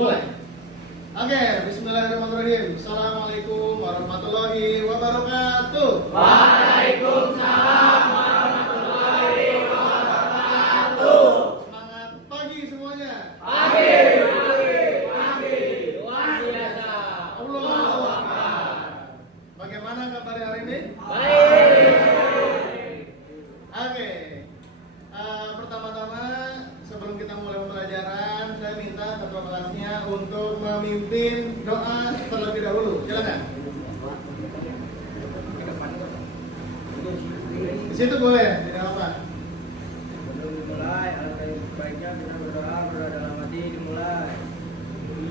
Boleh. Oke, bismillahirrahmanirrahim. Assalamualaikum warahmatullahi wabarakatuh. Waalaikumsalam warahmatullahi wabarakatuh. Semangat pagi semuanya. Pagi. Luar biasa. Allahu Akbar. Bagaimana kabar hari ini? Baik. Oke. Pertama-tama sebelum kita mulai pembelajaran, saya minta ketua kelasnya untuk memimpin doa terlebih dahulu. Silakan. Di situ boleh, tidak apa. Sebelum dimulai, alangkah baiknya kita berdoa dalam hati dimulai.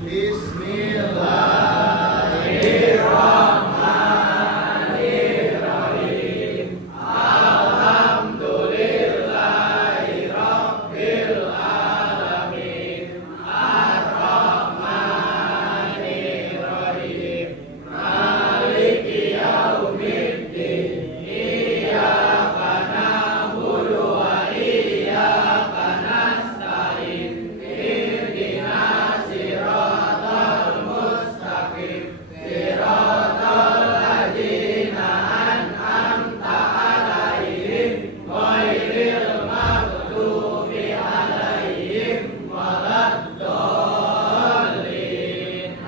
Bismillahirrahmanirrahim. Alhamdulillahirabbil alamin. Ar-Rahmanirrahim. Maliki yaumiddin. Iyyaka na'budu wa iyyaka nasta'in. Ihdinas siratal mustaqim. Siratal ladzina an'amta 'alaihim ghairil maghdubi 'alaihim waladdallin.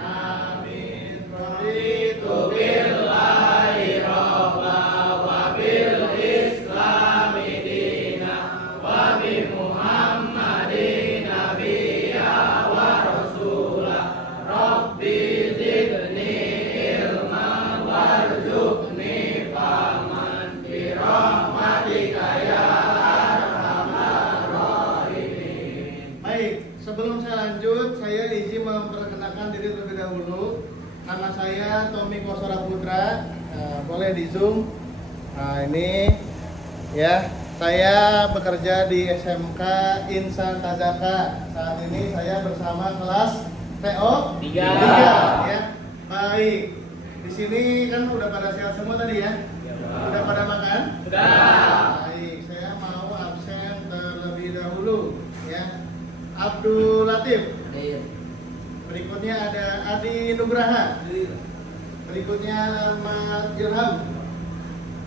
Amin. Raditu billahi rabba wa bil islami dina wa bi Muhammadin nabiyya wa rasula. Rabbi zidni ilma warzuqni fahman bi rahmatika ya arhamar rahimin. Baik, sebelum saya lanjut, saya izin memperkenalkan diri terlebih dahulu. Nama saya Tommy Kosora Putra. Boleh di zoom. Nah, ini ya, saya bekerja di SMK Insan Tazaka. Saat ini saya bersama kelas TO 3 ya. Baik. Di sini kan udah pada sehat semua tadi ya? Udah pada makan? Sudah. Baik, saya mau absen terlebih dahulu ya. Abdul Latif. Berikutnya ada Adi Nugraha. Berikutnya Ahmad Ilham.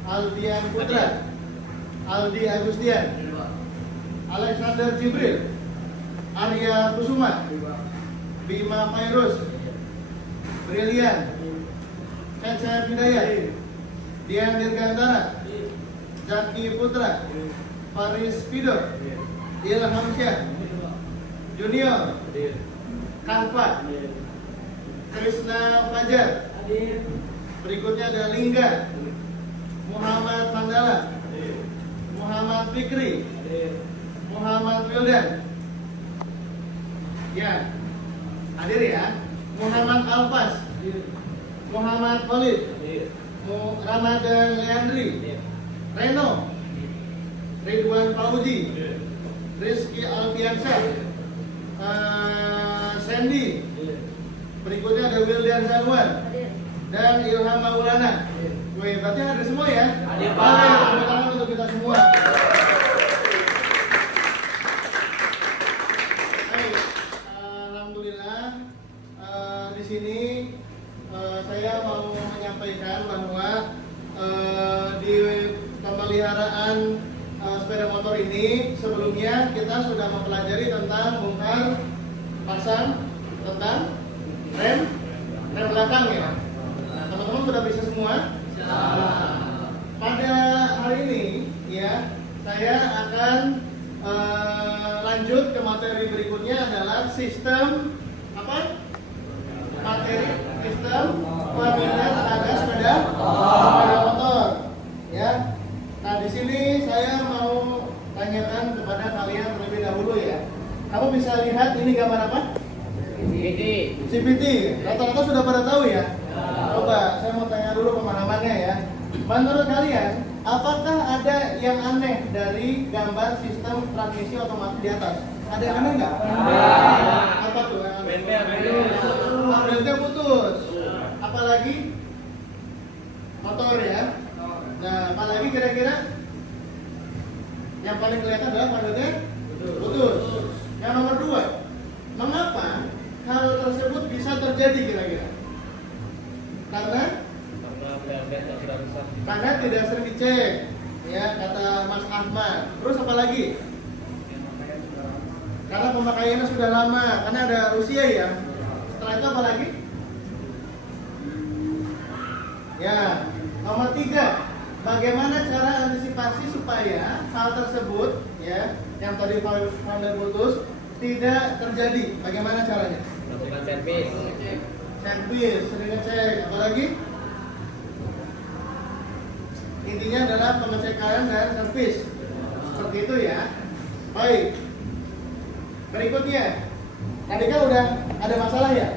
Aldian Putra. Aldi Agustian. Alexander Jibril. Arya Kusuma. Bima Fairuz. Brilian. Cecep Hidayat. Dian Dirgantara. Zaki Putra. Faris Pido. Ilham Syah. Junior. Kanfa. Krisna Fajar. Berikutnya ada Lingga. Muhammad Mandala. Muhammad Fikri. Muhammad Wildan. Ya, hadir ya. Muhammad Alfas. Muhammad Khalid. Ramadan Leandri. Reno. Ridwan Fauzi. Rizky Alfiansyah. Sandy. Berikutnya ada Wildan Zanwan dan Ilham Maulana. Wih, berarti hadir semua ya? Hadir, Pak. Oke, tepuk tangan untuk kita semua. Baik, alhamdulillah di sini saya mau menyampaikan bahwa di pemeliharaan sepeda motor ini sebelumnya kita sudah mempelajari tentang bongkar pasang tentang rem belakang ya. Nah, teman-teman sudah bisa semua? Pada hari ini ya, saya akan lanjut ke materi berikutnya adalah sistem apa? Materi sistem pembinaan tenaga sepeda motor. Ya. Nah, di sini saya mau tanyakan kepada kalian terlebih dahulu ya. Kamu bisa lihat ini gambar apa? CVT. Rata-rata sudah pada tahu ya? Coba saya mau tanya dulu pemahamannya ya. Menurut kalian, apakah ada yang aneh dari gambar sistem transmisi otomatis di atas? Ada yang aneh nggak? Apa tuh? Belnya putus. Apalagi motor ya. Nah, apalagi kira-kira yang paling kelihatan adalah panelnya putus. Yang nomor 2, mengapa hal tersebut terjadi kira-kira? Karena tidak sering dicek, ya kata Mas Ahmad. Terus apa lagi? Karena pemakaiannya sudah lama, karena ada usia ya. Setelah itu apa lagi? Ya, nomor 3. Bagaimana cara antisipasi supaya hal tersebut, ya, yang tadi founder putus tidak terjadi? Bagaimana caranya? Lakukan servis. Servis, sering ngecek. Apalagi? Intinya adalah pengecekan dan servis. Seperti itu ya. Baik. Berikutnya, tadi kan udah ada masalah ya.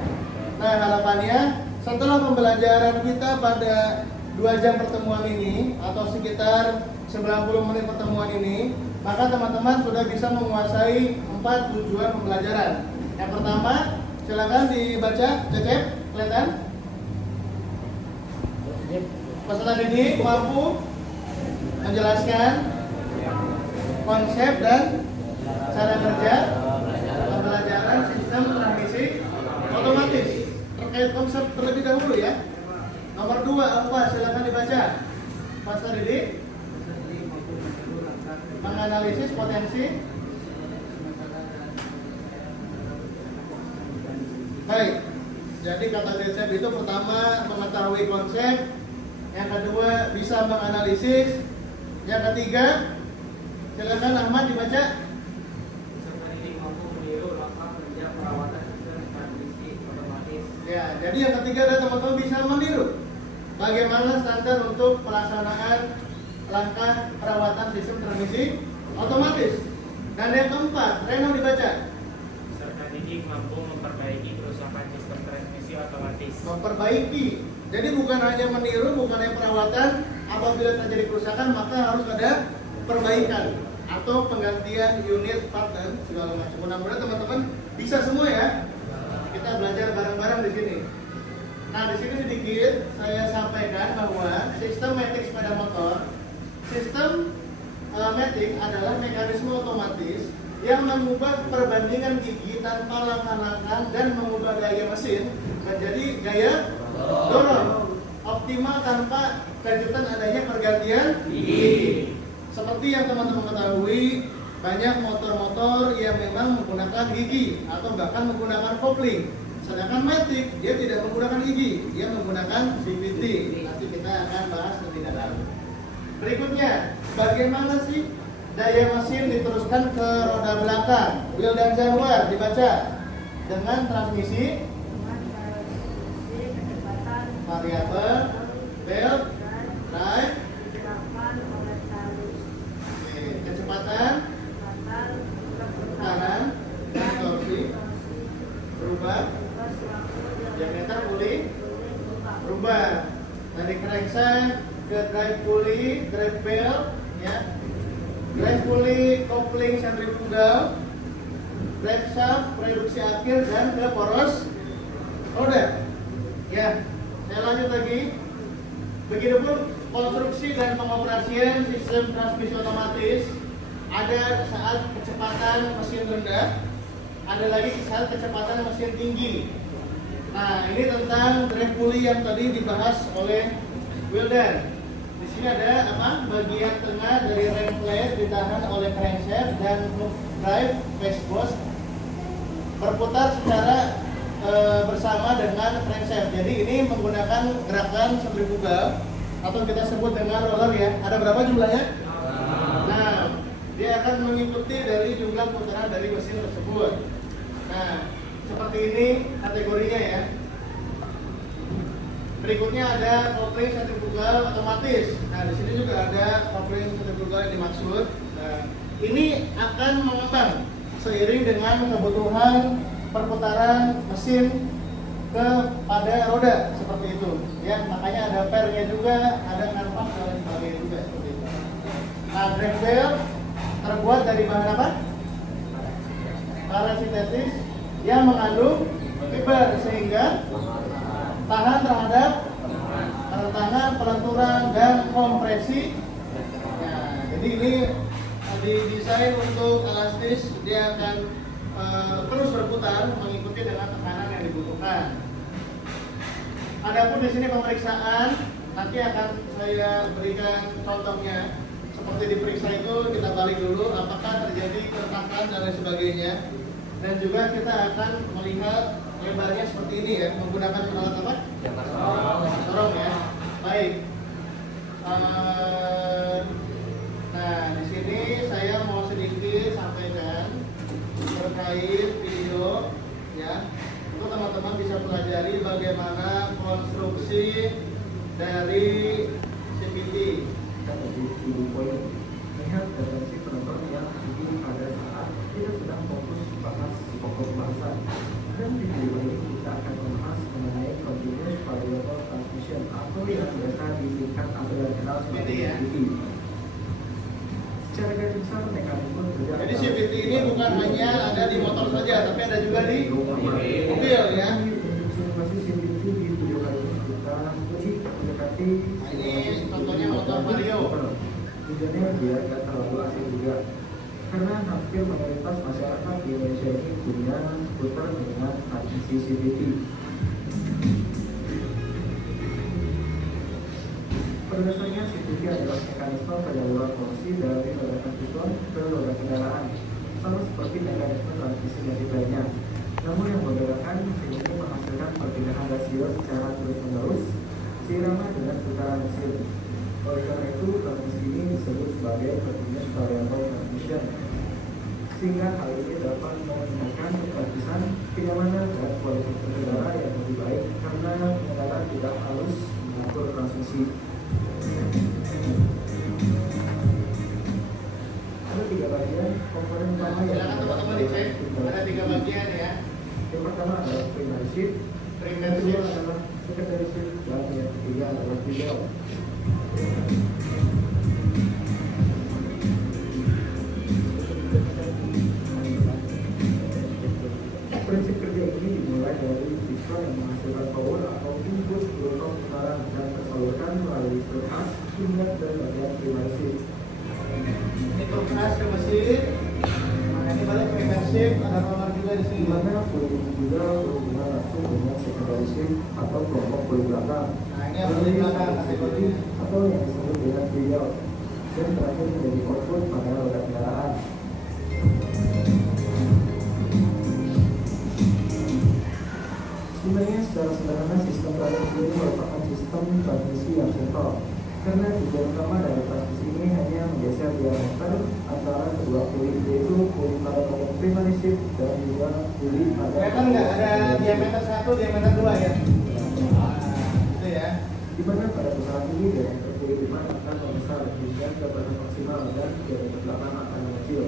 Nah, harapannya setelah pembelajaran kita pada 2 jam pertemuan ini atau sekitar 90 menit pertemuan ini, maka teman-teman sudah bisa menguasai 4 tujuan pembelajaran. Yang pertama, silakan dibaca, Cecep, kelihatan? Peserta didik mampu menjelaskan konsep dan cara kerja pembelajaran sistem transmisi otomatis. Terkait konsep terlebih dahulu ya. Nomor 2 apa? Silakan dibaca. Peserta didik menganalisis potensi. Baik. Jadi kata Cecep itu pertama mengetahui konsep, yang kedua bisa menganalisis, yang ketiga silakan Ahmad dibaca. Ya, jadi yang ketiga adalah teman-teman bisa meniru bagaimana standar untuk pelaksanaan langkah perawatan sistem transmisi otomatis. Dan yang keempat, Reno dibaca. Peserta didik mampu memperbaiki kerusakan sistem transmisi otomatis. Memperbaiki. Jadi bukan hanya meniru, bukan hanya perawatan. Apabila terjadi kerusakan maka harus ada perbaikan atau penggantian unit part dan segala macam. Mudah-mudahan teman-teman bisa semua ya. Kita belajar bareng-bareng di sini. Nah, di sini sedikit saya sampaikan bahwa sistem matic sepeda motor, sistem matic adalah mekanisme otomatis yang mengubah perbandingan gigi tanpa langkah-langkah dan mengubah gaya mesin menjadi gaya dorong optimal tanpa kelanjutan adanya pergantian gigi. Seperti yang teman-teman ketahui, banyak motor-motor yang memang menggunakan gigi atau bahkan menggunakan kopling. Sedangkan matic dia tidak menggunakan gigi, dia menggunakan CVT. Nanti kita akan bahas lebih dalam. Berikutnya, bagaimana sih daya mesin diteruskan ke roda belakang? Wheel dan Januar dibaca dengan transmisi variabel, belt, drive, kecepatan, kanan, torsi, berubah, diameter pulley, berubah dari crankshaft ke drive pulley, drive belt, ya, drive pulley, kopling sentrifugal, drive shaft, reduksi akhir dan ke poros roda. Ya, saya lanjut lagi. Begitupun konstruksi dan pengoperasian sistem transmisi otomatis. Ada saat kecepatan mesin rendah, ada lagi saat kecepatan mesin tinggi. Nah, ini tentang drive pulley yang tadi dibahas oleh Wildan. Di sini ada apa? Bagian tengah dari rem plate ditahan oleh crankshaft dan drive washboard berputar secara bersama dengan crankshaft. Jadi ini menggunakan gerakan sentrifugal atau kita sebut dengan roller ya. Ada berapa jumlahnya? Nah, dia akan mengikuti dari jumlah putaran dari mesin tersebut. Nah, seperti ini kategorinya ya. Berikutnya ada kopling sentrifugal otomatis. Nah, di sini juga ada kopling sentrifugal yang dimaksud. Nah, ini akan mengembang seiring dengan kebutuhan perputaran mesin kepada roda seperti itu. Ya, makanya ada pernya juga, ada kanvas dan sebagainya juga seperti itu. Nah, drive belt terbuat dari bahan apa? Parasintesis yang mengandung fiber sehingga tahan terhadap tangan, pelenturan dan kompresi. Nah, jadi ini didesain untuk elastis, dia akan terus berputar mengikuti dengan tekanan yang dibutuhkan. Adapun di sini pemeriksaan nanti akan saya berikan contohnya. Seperti diperiksa itu kita balik dulu apakah terjadi keretakan dan lain sebagainya. Dan juga kita akan melihat lebarnya seperti ini ya, menggunakan alat apa? Sorong ya. Baik. Nah, di sini saya mau sedikit sampaikan terkait video ya. Untuk teman-teman bisa pelajari bagaimana konstruksi dari CVT. Kita lebih dulu poin melihat tendensi penonton yang tinggi pada saat kita sedang fokus bahas pokok bahasan, dan di video ini kita akan membahas mengenai continuous variable transmission atau yang biasa disingkat atau yang dikenal sebagai CVT. Secara garis besar mekanisme kerja. Jadi CVT ini bukan hanya ada di motor saja, tapi ada juga di mobil ya. Masih CVT di video kali ini kita lebih mendekati. Ini contohnya motor Vario. Tujuannya biar tidak terlalu asing juga, karena hampir mayoritas masyarakat di Indonesia ini punya skuter dengan transmisi CVT. Pada dasarnya CVT adalah mekanisme penyaluran torsi dari ledakan piton ke roda kendaraan, sama seperti mekanisme transmisi mesin lainnya. Namun yang membedakan mesin ini menghasilkan perpindahan rasio secara terus-menerus seirama dengan putaran mesin. Oleh karena itu, transmisi ini disebut sebagai continuous variable transmission, sehingga hal ini dapat meningkatkan kepratisan, kenyamanan, dan kualitas pengendara yang lebih baik karena pengendara tidak harus mengatur transmisi. Ada 3 bagian komponen utama yang Silakan teman-teman dicek. Ada 3 bagian ya. yang pertama adalah primary shift, yang kedua adalah secondary shift, dan yang ketiga adalah video. Prinsip kerja ini dimulai dari piston yang menghasilkan power atau input gelombang putaran dan tersalurkan melalui berkas hingga ke bagian primary shift. Ini keras ke mesin. Nah, ini balik ke shift, ada roller juga di Di sini. mana kulit juga berhubungan langsung dengan secondary shift atau kelompok kulit belakang. Nah, ini yang kulit belakang kategori. Atau yang disebut dengan video, dan terakhir menjadi output pada roda kendaraan. Sebenarnya secara sederhana sistem transmisi ini merupakan sistem transmisi yang simpel, karena tujuan utama dari transmisi ini hanya menggeser diameter antara kedua kulit, yaitu kulit pada bagian primary shift dan juga kulit pada Kelihatan nggak ada diameter 1, diameter 2 ya? Nah, itu ya. di mana pada putaran ini diameter kulit depan akan membesar hingga ke batas maksimal dan diameter belakang akan mengecil.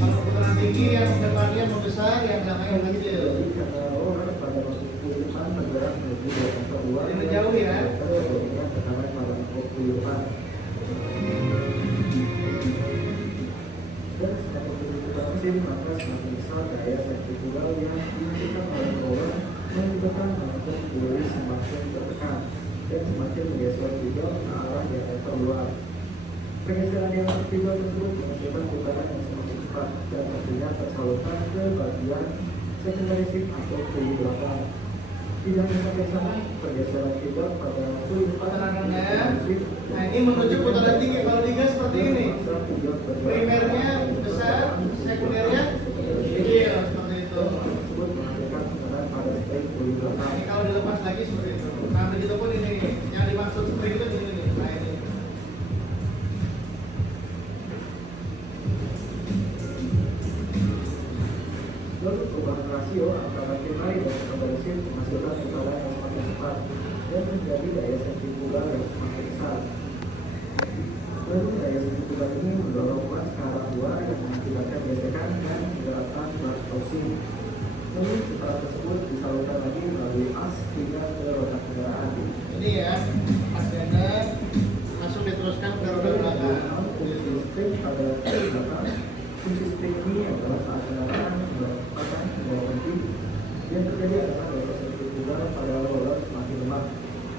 Kalau putaran tinggi yang depannya membesar, yang belakangnya mengecil. Jadi karena roller pada posisi kulit depan bergerak menuju diameter 2 Jadi menjauh ya. dengan tekanan pada kulit depan. Dan semakin tinggi putaran mesin, maka semakin besar daya sentrifugal yang dihasilkan oleh roller, menyebabkan momentum kulit semakin tertekan dan semakin menggeser juga ke arah diameter luar. Pergeseran yang vertikal tersebut menghasilkan putaran yang semakin cepat dan tentunya tersalurkan ke bagian secondary shift atau kulit belakang. Tidak hanya sampai sana, pergeseran juga pada kulit Putarannya. Nah, ini menuju putaran tinggi. Kalau digas seperti ini, primernya besar, sekundernya kecil seperti itu. tersebut menghasilkan putaran pada spring kulit belakang. Ini kalau dilepas lagi seperti itu. Nah, begitu pun ini yang dimaksud spring itu ini nih. Nah, ini. Lalu perubahan rasio antara primary dan secondary shift menghasilkan putaran yang semakin cepat dan terjadi daya sentrifugal yang semakin besar. Lalu daya sentrifugal ini mendorong kuat ke arah luar yang mengakibatkan gesekan dan gerakan barak torsi. Lalu putaran tersebut disalurkan lagi melalui as hingga ke roda kendaraan. Ini ya, hasilnya langsung diteruskan ke roda belakang. Fungsi spring pada kulit belakang. Fungsi spring ini adalah saat kendaraan melakukan sebuah penting yang terjadi adalah daya sentrifugal pada roller semakin lemah.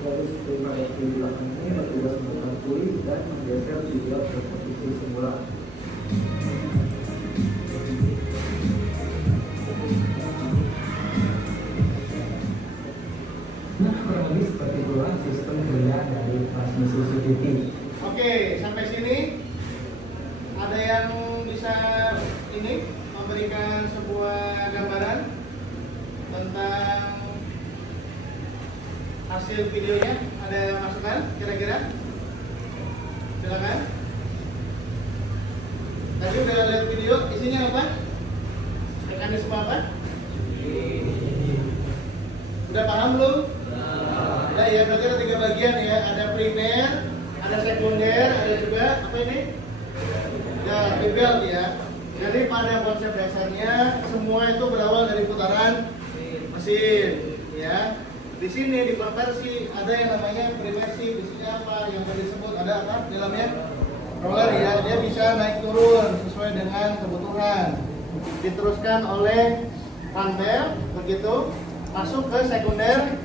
Lalu spring pada kulit belakang ini bertugas menekan kulit dan menggeser juga ke posisi semula. keseluruhan sistem kerja dari transmisi CVT. Oke, sampai sini ada yang bisa ini memberikan sebuah gambaran tentang hasil videonya? Ada masukan kira-kira? Silakan. Tadi udah lihat video, isinya apa? Mekanisme apa? Udah paham belum? Udah ya, berarti ada 3 bagian ya. Ada primer, ada sekunder, ada juga apa ini? Ya, bebel ya. Jadi pada konsep dasarnya semua itu berawal dari putaran mesin ya. Di sini dikonversi ada yang namanya primersi, di sini apa yang tadi disebut ada apa di dalamnya? Roller ya, dia bisa naik turun sesuai dengan kebutuhan. Diteruskan oleh panel begitu masuk ke sekunder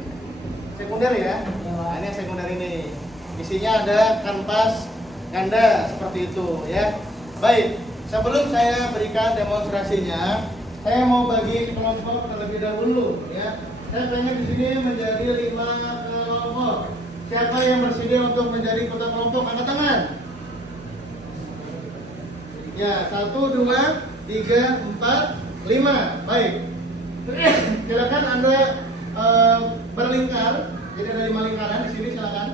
ya. Nah, ini sekunder ini isinya ada kanvas ganda seperti itu ya. Baik, sebelum saya berikan demonstrasinya, saya mau bagi kelompok terlebih dahulu ya. Saya pengen di sini menjadi 5 kelompok. Siapa yang bersedia untuk menjadi ketua kelompok? Angkat tangan. Ya, 1, 2, 3, 4, 5. Baik. Silakan Anda berlingkar. Jadi ada 5 lingkaran di sini, silakan.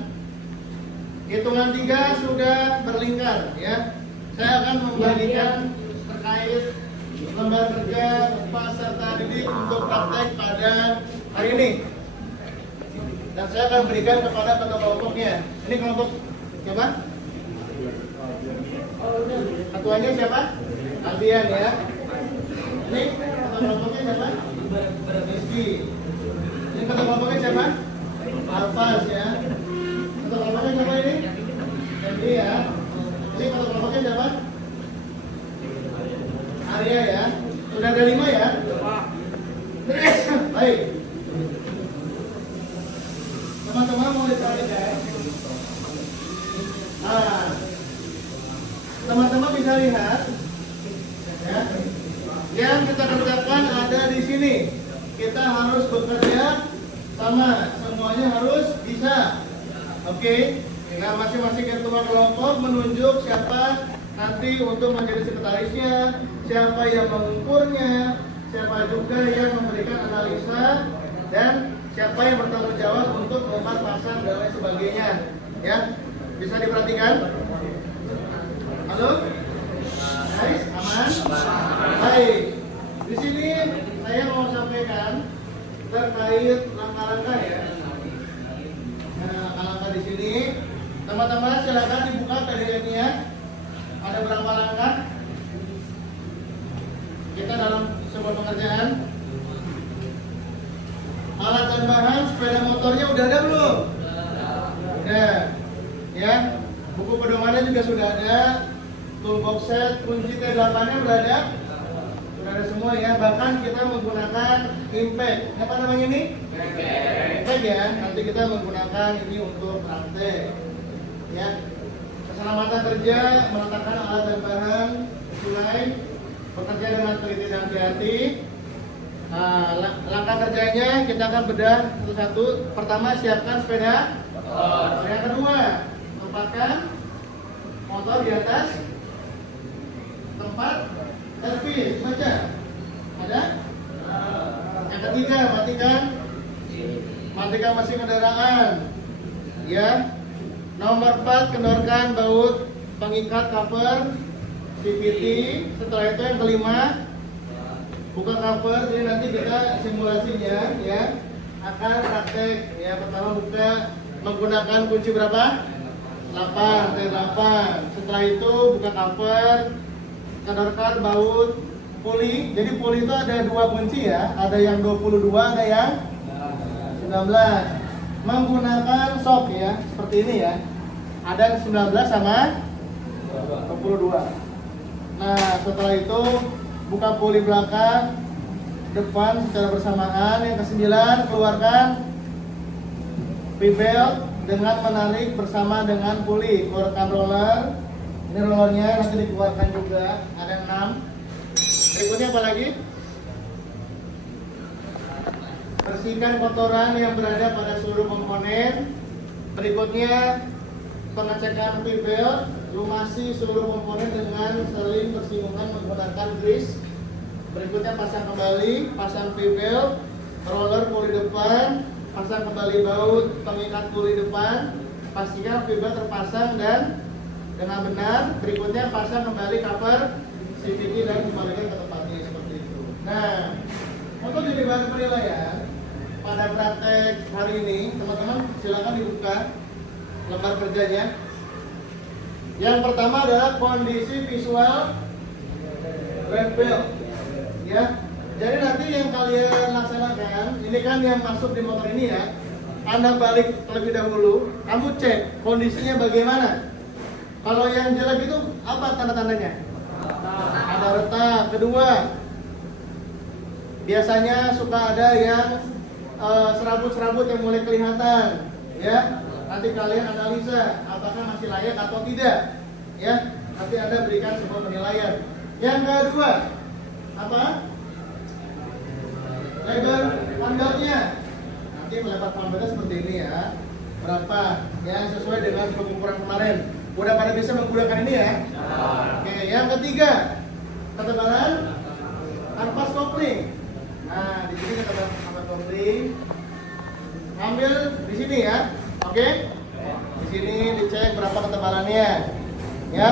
Hitungan 3 sudah berlingkar ya. Saya akan membagikan terkait lembar kerja peserta didik untuk praktek pada hari ini. Dan saya akan berikan kepada ketua kelompoknya. Ini kelompok siapa? Ketuanya siapa? Alfian ya. Ini ketua kelompoknya siapa? Rizky. Ini ketua kelompoknya siapa? Alfas ya. Ketua kelompoknya siapa ini? Jadi ya. Ini ketua kelompoknya siapa? Arya ya. Sudah ada 5 ya? Baik. Teman-teman mau diperhatikan. Nah, teman-teman bisa lihat ya. Yang kita kerjakan ada di sini. Kita harus bekerja sama. Semuanya harus bisa. Oke. Nah, masing-masing ketua kelompok menunjuk siapa nanti untuk menjadi sekretarisnya, siapa yang mengukurnya, siapa juga yang memberikan analisa, dan siapa yang bertanggung jawab untuk membuat pasang dan lain sebagainya. Ya, bisa diperhatikan? Halo? Nice, aman? Baik. Di sini saya mau sampaikan terkait langkah-langkah ya. Nah, langkah-langkah di sini, teman-teman silakan dibuka PDF-nya. Ada berapa langkah? Kita dalam sebuah pekerjaan. Alat dan bahan sepeda motornya udah ada belum? Udah. Ya. Buku pedomannya juga sudah ada. Toolbox set, kunci T8-nya udah ada. Sudah ada semua ya. Bahkan kita menggunakan impact. Apa namanya ini? Impact ya. Nanti kita menggunakan ini untuk praktek. Ya. Keselamatan kerja, meletakkan alat dan bahan sesuai, bekerja dengan teliti dan hati-hati. Nah, langkah kerjanya kita akan bedah satu-satu. Pertama, siapkan sepeda. Yang kedua, tempatkan motor di atas tempat servis. Baca. Ada? Yang ketiga, matikan mesin kendaraan. Ya. Nomor 4, kendorkan baut pengikat cover CVT. Setelah itu yang kelima, buka cover. Jadi nanti kita simulasinya ya akan praktek ya. Pertama buka menggunakan kunci berapa? 8. Setelah itu buka cover, kendorkan baut puli. Jadi puli itu ada 2 kunci ya. Ada yang 22, ada yang 19. Menggunakan sok ya, seperti ini ya. Ada 19 sama 22. Nah, setelah itu buka puli belakang, depan secara bersamaan. Yang ke-9, keluarkan V-belt dengan menarik bersama dengan puli. Keluarkan roller. Ini rollernya nanti dikeluarkan juga. Ada 6. Berikutnya apa lagi? Bersihkan kotoran yang berada pada seluruh komponen. Berikutnya pengecekan V-belt, lumasi seluruh komponen dengan saling bersinggungan menggunakan grease. Berikutnya pasang kembali, pasang V-belt, roller puli depan, pasang kembali baut pengikat puli depan, pastikan V-belt terpasang dan dengan benar. Berikutnya pasang kembali cover CVT dan kembalikan ke tempatnya seperti itu. Nah, untuk jadi bahan penilaian pada praktek hari ini, teman-teman silakan dibuka lembar kerjanya. Yang pertama adalah kondisi visual red belt, ya. Jadi nanti yang kalian laksanakan, ini kan yang masuk di motor ini ya. Anda balik terlebih dahulu, kamu cek kondisinya bagaimana. Kalau yang jelek itu apa tanda-tandanya? Ada retak. Kedua, biasanya suka ada yang serabut-serabut yang mulai kelihatan, ya. Nanti kalian analisa apakah masih layak atau tidak, ya. Nanti Anda berikan sebuah penilaian. Yang kedua, apa? Lebar pandatnya. Nanti melebar pandatnya seperti ini ya. Berapa? Ya sesuai dengan pengukuran kemarin. Udah pada bisa menggunakan ini ya? Oke, yang ketiga, ketebalan kanvas kopling. Nah, di sini ketebalan kanvas kopling. Ambil di sini ya. Oke? Di sini dicek berapa ketebalannya. Ya.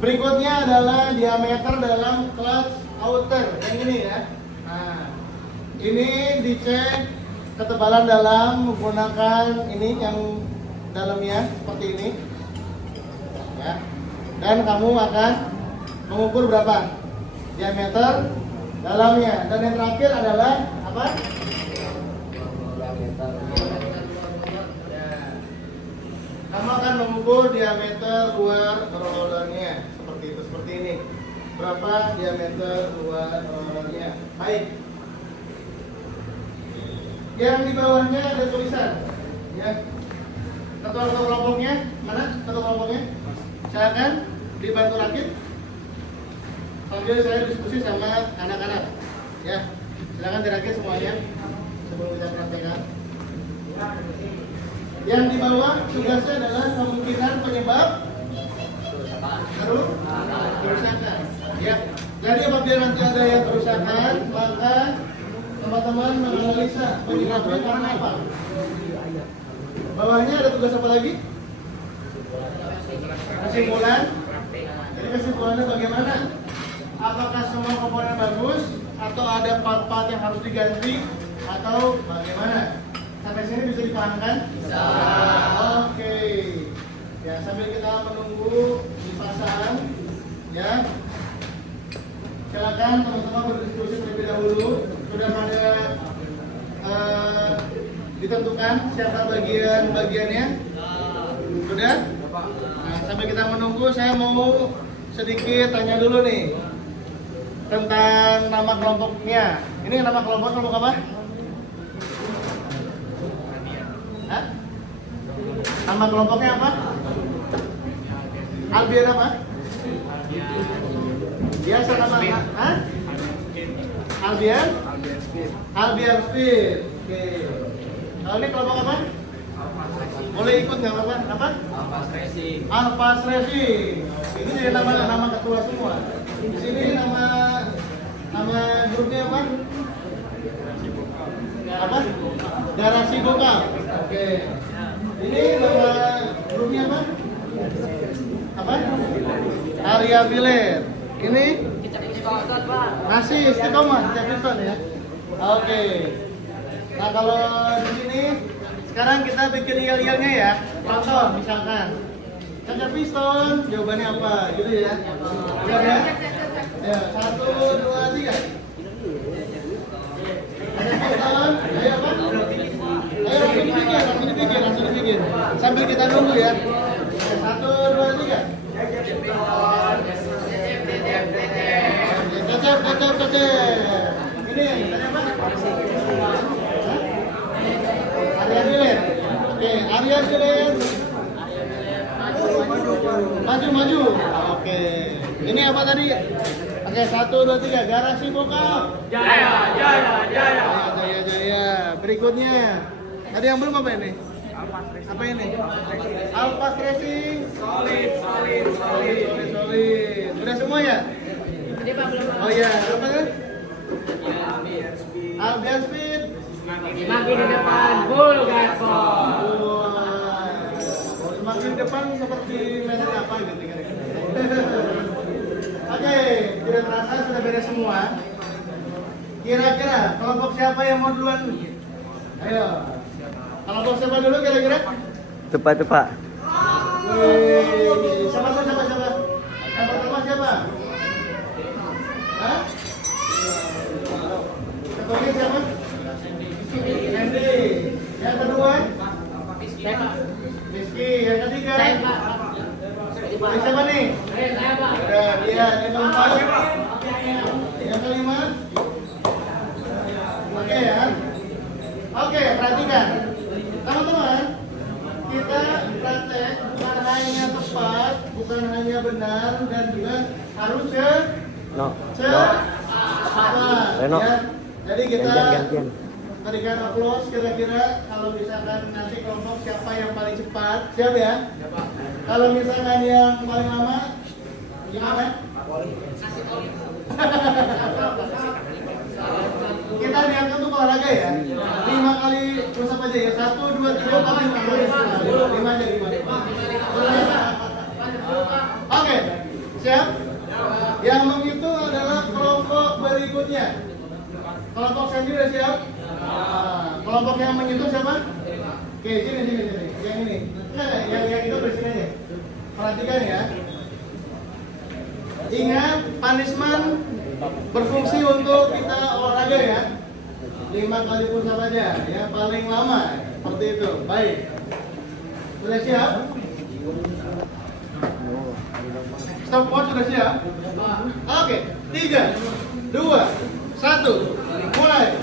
Berikutnya adalah diameter dalam clutch outer. Yang ini ya. Nah, ini dicek ketebalan dalam menggunakan ini yang dalamnya seperti ini. Ya. Dan kamu akan mengukur berapa diameter dalamnya. Dan yang terakhir adalah apa? Kamu akan mengukur diameter luar rollernya seperti itu, seperti ini. Berapa diameter luar rollernya? Baik. Yang di bawahnya ada tulisan, ya. Ketua kelompoknya mana? Ketua kelompoknya? Silakan dibantu rakit. Sambil saya diskusi sama anak-anak, ya. Silakan dirakit semuanya sebelum kita praktekkan. Yang di bawah tugasnya adalah kemungkinan penyebab kerusakan. Ya. Jadi apabila nanti ada yang kerusakan, maka teman-teman menganalisa penyebabnya karena apa. Bawahnya ada tugas apa lagi? Kesimpulan. Jadi kesimpulannya bagaimana? Apakah semua komponen bagus atau ada part-part yang harus diganti atau bagaimana? Sampai sini bisa dipahamkan? Bisa. Oke. Ya, sambil kita menunggu dipasang, ya. Silakan teman-teman berdiskusi terlebih dahulu. Sudah pada ditentukan siapa bagian-bagiannya? Sudah? Nah, sampai kita menunggu, saya mau sedikit tanya dulu nih tentang nama kelompoknya. Ini nama kelompok apa? Hah? Nama kelompoknya apa? Albion apa? Biasa nama Hah? Albion? Albion Speed. Oke. Kalau ini kelompok apa? Boleh ikut nggak apa? Apa? Alphas Racing. Alphas Racing. Ini jadi nama ketua semua. Di sini nama grupnya apa? Apa? Garasi Gokal. Oke. Ini nama grupnya apa? Apa? Arya Biler. Ini masih istiqomah Jefferson ya. Oke. Nah kalau di sini sekarang kita bikin yel-yelnya ya. Contoh misalkan Cacat piston, jawabannya apa? Gitu ya. Siap ya? Ya, 1, 2, 3. Ayo apa? Ayo langsung dibikin. Sambil kita nunggu ya. 1, 2, 3. Kecep. Ini tanya apa? Arya Biler. Oke, Arya Biler. Maju. Oke. Ini apa tadi? Oke, 1, 2, 3. Garasi Gokal. Jaya. Berikutnya. Tadi yang belum apa ini? Apa ini? Alphas Racing. Solid. Solid. Udah semua ya? Oh iya, apa kan? Albion Speed. Semakin di depan full gaspol. Semakin depan seperti mesin apa gitu kira-kira. Oke, tidak terasa sudah beres semua. Kira-kira kelompok siapa yang mau duluan? Ayo. Kelompok siapa dulu kira-kira? Cepat. Wih, siapa? Yang pertama siapa? Hah? Ketuanya siapa? Hendy. Yang kedua? Rizky. Yang ketiga? Ini siapa nih? Udah, dia. Yang keempat? Yang kelima? Oke ya. Oke, perhatikan. Teman-teman, kita praktek bukan hanya tepat, bukan hanya benar, dan juga harus cepat. Reno. Ya. Jadi kita Gantian. berikan aplaus kira-kira kalau misalkan nanti kelompok siapa yang paling cepat. Siap ya? Kalau misalkan yang paling lama gimana? Kita niatkan untuk olahraga ya. 5 kali push up aja ya. 1, 2, 3, 4, 5 aja gimana? Oke, siap? Yang menghitung adalah kelompok berikutnya. Kelompok Sanji udah siap? Kelompok yang menghitung siapa? Oke, sini. Yang ini. Yang itu bersini aja. Perhatikan ya. Ingat, punishment berfungsi untuk kita olahraga ya. 5 kali push up aja ya, paling lama seperti itu. Baik. Sudah siap? Stopwatch sudah siap? Oke, 3, 2, 1, mulai.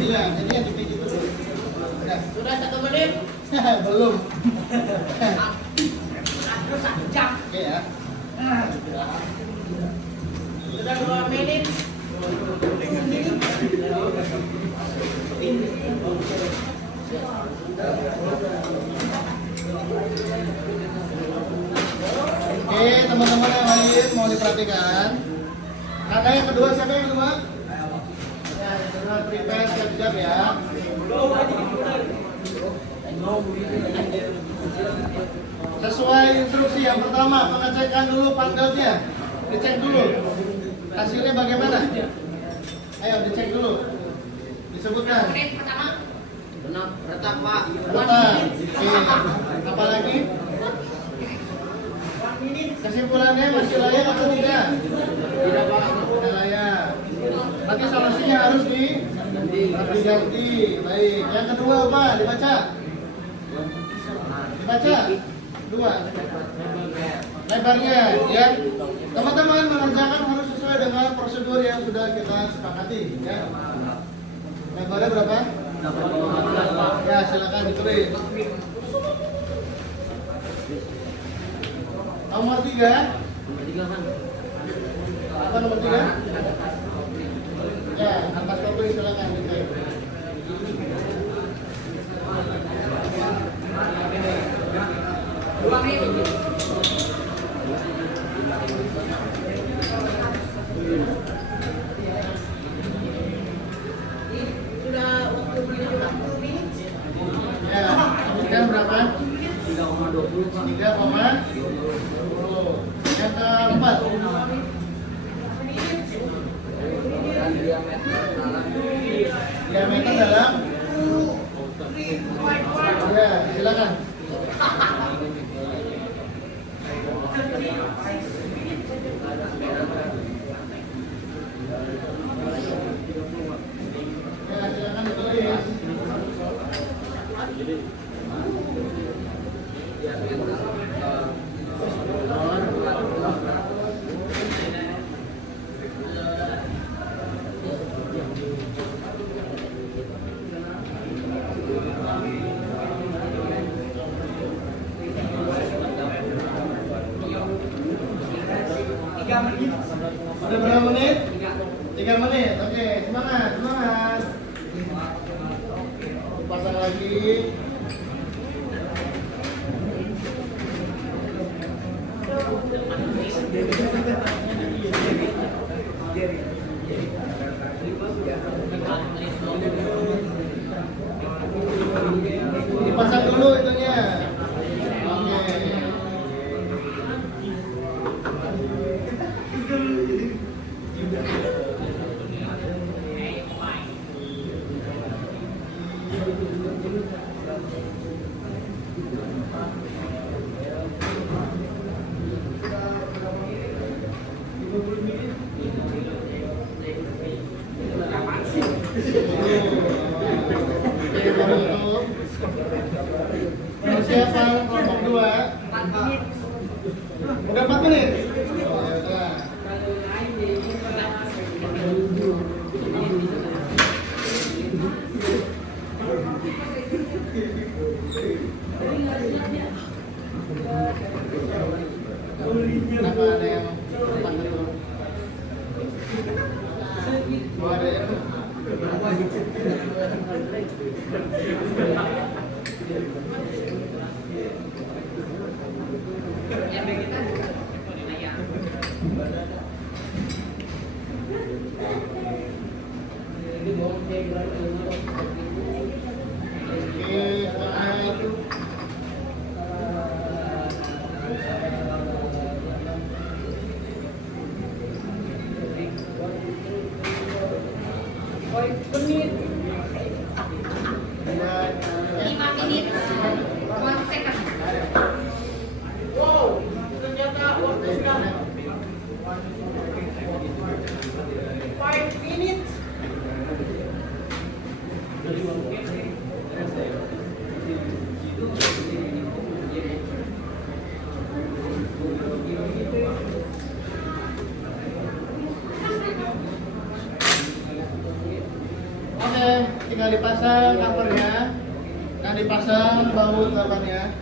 Iya, jadi yang dipijit dulu. Sudah 1 menit. Belum. Terus 1 jam. Oke ya. Sudah 2 menit. Oke, teman-teman yang lain mau diperhatikan. Karena yang kedua siapa yang kedua? Ya, yang kedua prepare siap-siap ya. Sesuai instruksi yang pertama, pengecekan dulu panggilnya. Dicek dulu. Hasilnya bagaimana? Ayo dicek dulu. Disebutkan. Benar, retak Pak. Retak. Oke. Apa lagi? Kesimpulannya masih layak atau tidak? Tidak Pak. Tidak layak. Berarti solusinya harus diganti. Baik. Yang kedua apa? Dibaca. Dibaca. 2. Lebarnya, ya. Teman-teman mengerjakan harus sesuai dengan prosedur yang sudah kita sepakati, ya. Lebarnya berapa? 18 Pak. Ya, silakan ditulis. Nomor 3. Apa nomor 3? Ya, atas kopi silakan dicek. Ya, kemudian berapa? 3,20. Yang keempat. Diameter dalam. Ya, silakan. Ya, silakan ditulis. Udah berapa menit? 3 menit. Oke, semangat, semangat. Pasang lagi. Dipasang dulu itunya. Oke. Siapa kelompok 2? Udah 4 menit. Oh, ya udah. Kenapa ada yang 4 menit? Oh, ada yang Oke, tinggal dipasang covernya dan dipasang baut depannya.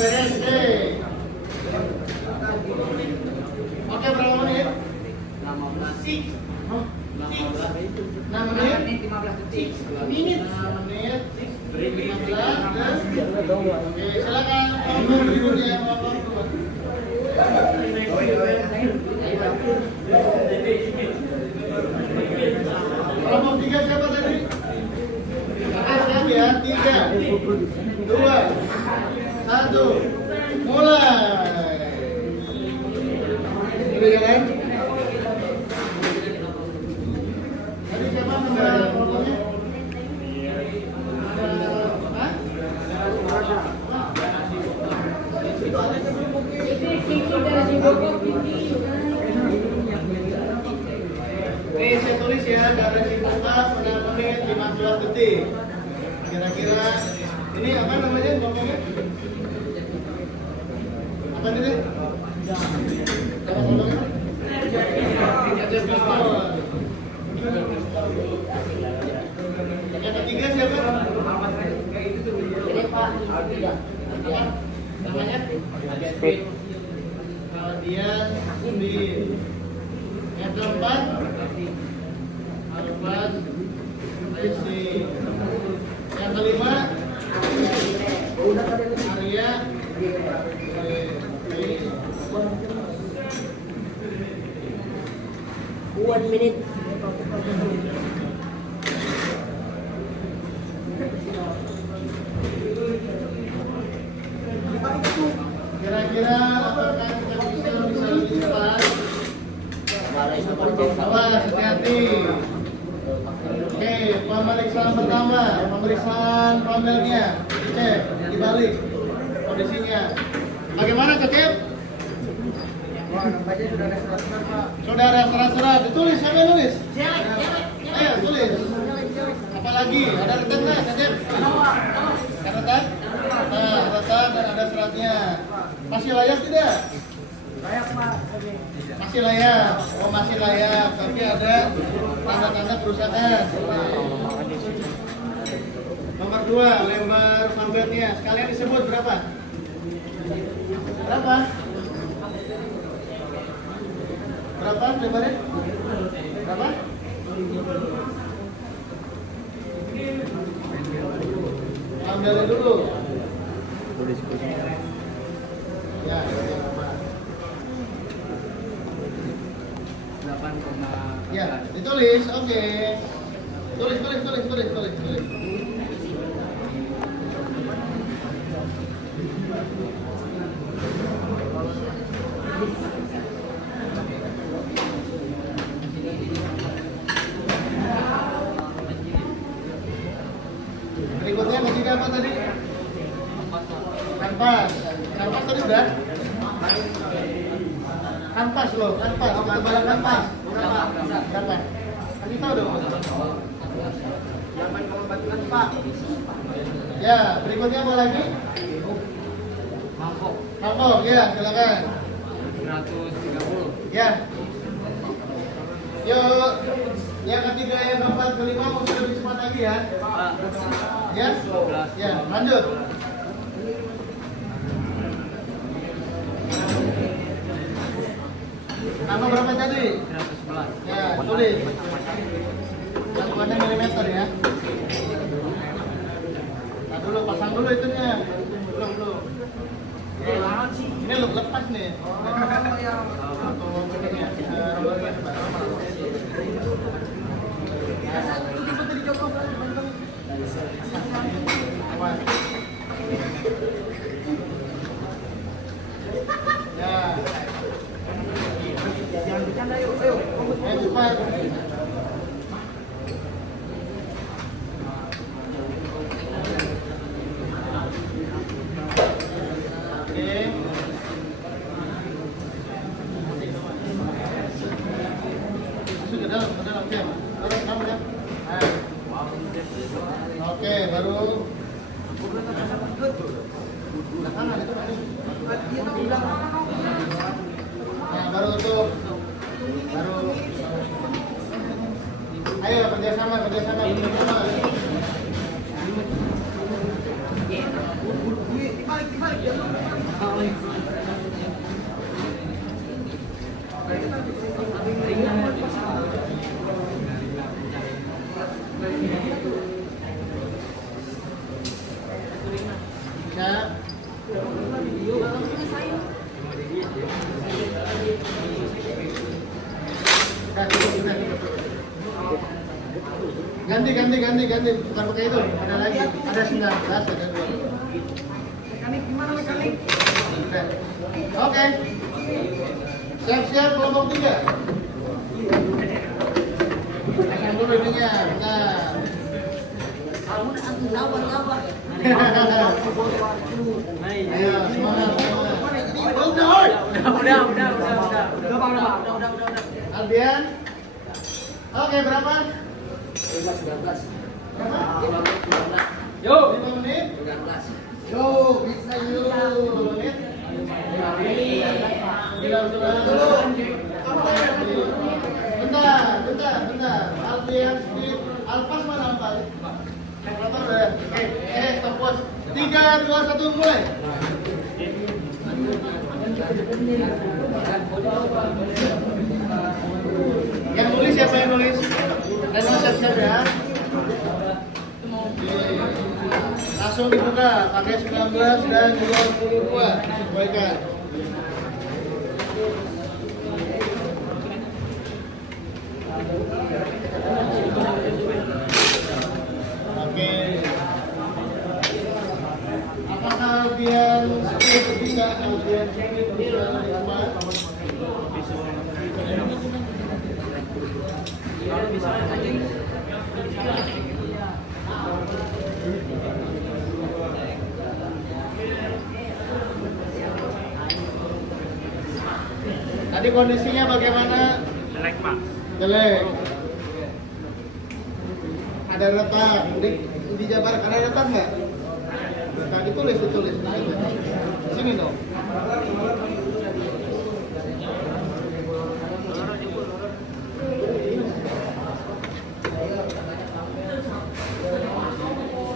Beres, Oke, berapa menit? 6 menit? 15 detik. Menit. 15 dan oke, silakan kelompok berikutnya. Kelompok 3 siapa tadi? Oke, siap ya. 3, 2, 1, mulai. Udah jalan? Tadi siapa nomor kelompoknya? Hah? Oke, saya tulis ya, garasi buka pada menit 15 detik. Kira-kira ini apa namanya kelompoknya? Apa ini? Apa kelompoknya? Yang ketiga siapa? Ini Pak. Apa namanya? Aldian Undin. Yang keempat Alfas Desi. Yang kelima Arya. 1 minute. Kira-kira apakah kita bisa lebih cepat? Awas, hati-hati. Oke, pemeriksaan pertama, pemeriksaan pamelnya. Dicek, dibalik kondisinya. Bagaimana, Cecep? Sudah ada surat-surat, ditulis, siapa yang nulis? Ayo, tulis. Apalagi, ada retan nggak, Cecep? Ada retan? Nah, retan dan ada suratnya. Masih layak tidak? Layak, Pak. Masih layak. Oh, masih layak, tapi ada tanda-tanda kerusakan. Nomor 2, lembar pamfletnya. Sekalian disebut berapa? Berapa? Berapa lembarnya? Berapa? Ambilnya dulu. Ya, ya, ditulis, oke. Tulis. Berikutnya ketiga apa tadi? Kanvas. Kanvas tadi udah? Kanvas loh, kanvas. Ketebalan kanvas. Berapa? Kasih tahu dong. 8,4 Pak. Ya, berikutnya apa lagi? Mangkok, ya, silakan. 130. Ya. Yuk, yang ketiga, yang keempat, kelima mau lebih cepat lagi ya. Ya, ya, lanjut. Nama berapa tadi? 111. Ya, tulis. Satuannya milimeter ya. Nah dulu, pasang dulu itunya. Belum. Ini lepas nih. Untuk ininya, rombolnya. Ya. Ayo cepat. Oke. Masuk ke dalam ya. Dalam ya. Oke, baru. Nah, baru tutup. Baru. Ayo kerjasama. Bisa. Ganti. Bukan pakai itu. Ada lagi. Ada 19, ada 2. Mekanik gimana mekanik? Oke. Siap kelompok 3. Pasang dulu ininya. Nah. Ayo, semangat. Udah. Albian. Oke, berapa? 19. Berapa? 15. 5 menit? 19. Yo, bisa yuk. 5 menit? 5 menit. Bentar. Albian, speed. Alpas mana Alpas? Kalkulator udah. Oke, stopwatch. 3, 2, 1, mulai. Yang nulis siapa yang nulis? Reno siap-siap ya. Langsung dibuka pakai 19 dan 22 sesuaikan. Tadi kondisinya bagaimana? Jelek Pak. Jelek. Ada retak. Dijabarkan ada retak nggak? Retak ditulis. Sini dong.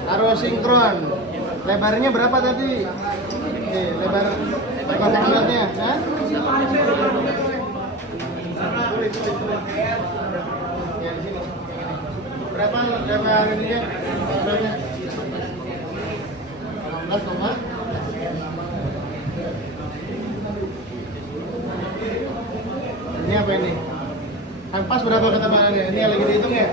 Taruh sinkron. Lebarnya berapa tadi? Lebar pembuatnya, Hah? Tulis. Ya, di sini. Berapa lebar ininya? Lebarnya? 18, ini apa ini? Kanvas berapa ketebalannya? Ini yang lagi dihitung ya?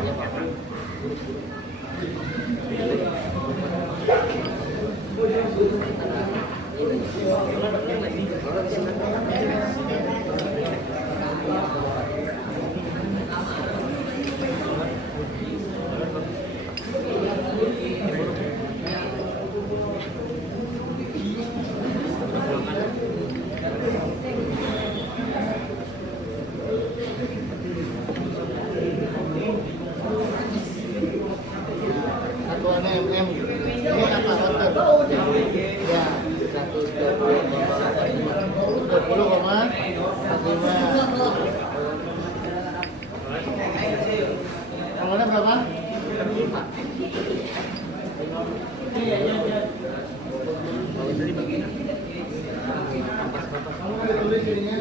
Satuannya mm. Ini apa? Water. Ya. 20,15. Awalnya berapa? Kamu ada tulis ininya?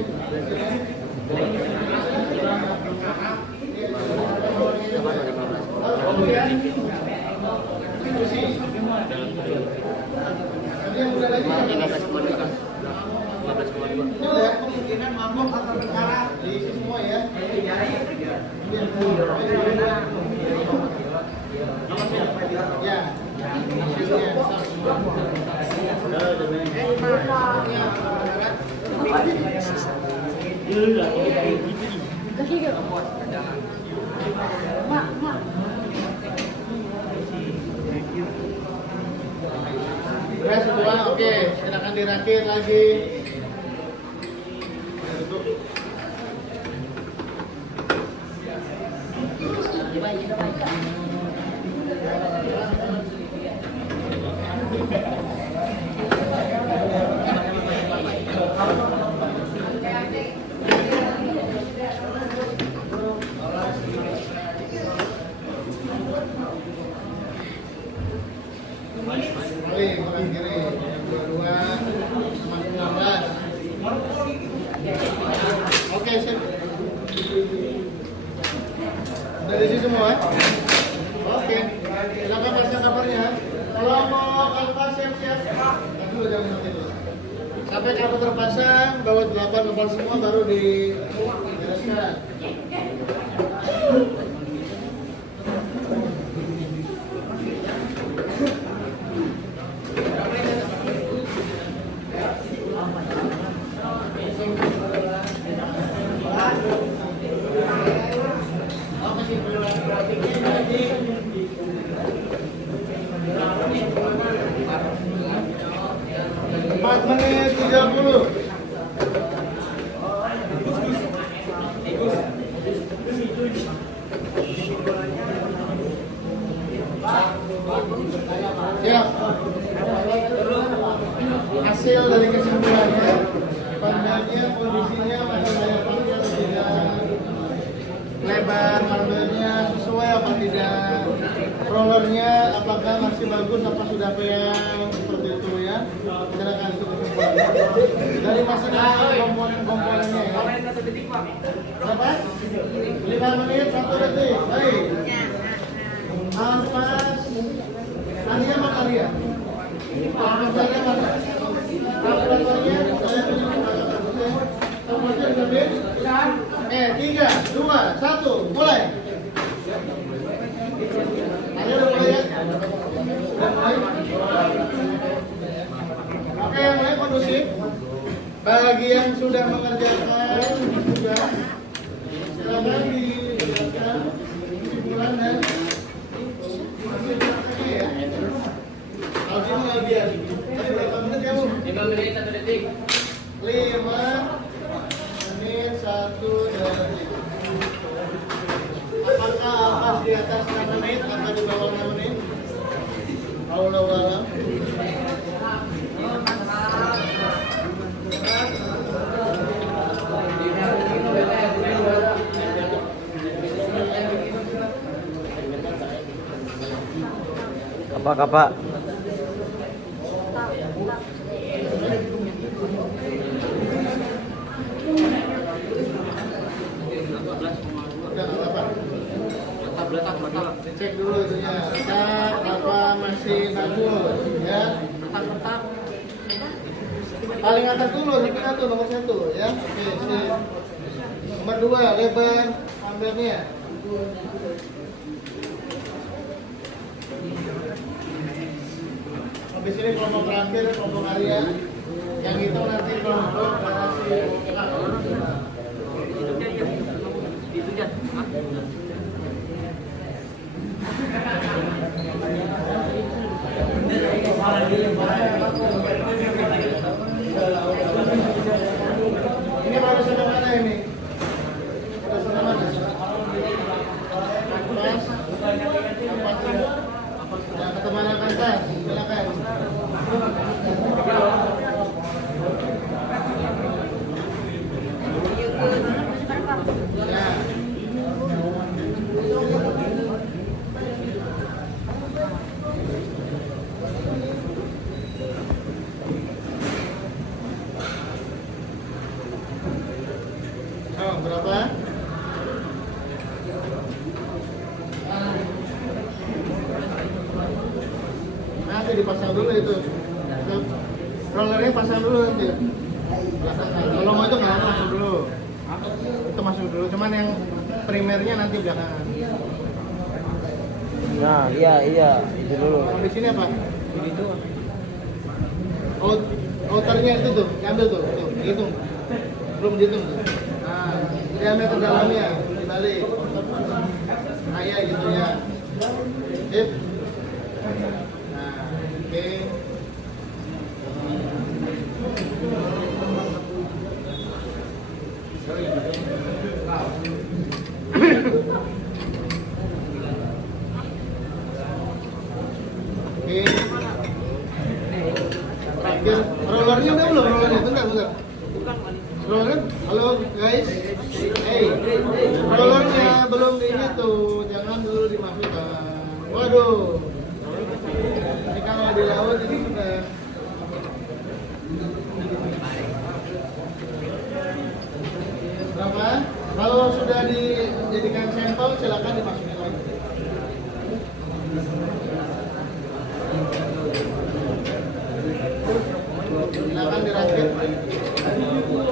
Yang udah lagi kemungkinan mabok atau perkara diisi semua ya. Ya, udah semua, oke, silakan dirakit lagi. Kanan kiri, dua, semakin 16. Oke, sip. Dari situ semua. Oke, silakan pasang covernya. Kalau mau kanvas siap-siap. Tapi udah jangan nanti dulu. Sampai cover terpasang, bawa 8 lepas semua baru dibereskan. Menit 30. Siap. Hasil dari kesimpulannya, panelnya kondisinya masih banyak yang tidak lebar, panelnya sesuai apa tidak, rollernya apakah masih bagus apa sudah peyang seperti itu ya. Silakan itu kesimpulannya dari masing-masing komponen-komponennya ya. Berapa? 5 menit 1 detik. Baik. Kanvas Alia mana Alia? Kanvasnya mana? Kalkulatornya saya tunjukin. Kanvasnya terbit. 3, 2, 1, mulai. Alia udah mulai ya? Oke, mulai kondusif. Bagi yang sudah mengerjakan tugas, silakan dijelaskan kesimpulan dan Aljimu biar. Berapa menit ya Bu? 5 menit 1 detik. 5 menit 1, 2, 3. Apakah Alpas di atas 6 menit atau di bawah 6 menit? Allah alam. Apa Pak? Cek dulu itunya, retak apa masih bagus ya. Paling atas dulu, lebih satu, nomor 1 ya. Oke, sip. Nomor 2, lebar ambilnya. Habis ini kelompok terakhir, kelompok Arya. Yang itu nanti kelompok Garasi. Ini baru sudah mana ini? Baru sudah mana? Yang ketemuan kantas, silakan. Ya. Oh, berapa? Nanti dipasang dulu itu. Rollernya pasang dulu nanti. Kalau mau itu nggak masuk dulu. Itu masuk dulu. Cuman yang primernya nanti belakangan. Nah, iya, itu dulu. Di sini apa? Itu. Outernya itu tuh, diambil tuh, dihitung. Belum dihitung tuh. Nah, diambil ke dalamnya, dibalik. Nah, ya gitu ya. Sip. Nah, oke. Oke. Terakhir, rollernya udah belum? Rollernya, bentar. Rollernya, halo guys. Hey, rollernya belum ini tuh, jangan dulu dimasukkan. Waduh. Ini kalau di laut ini sudah. Berapa? Kalau sudah dijadikan sampel, silakan dimasukin lagi. Silakan dirakit.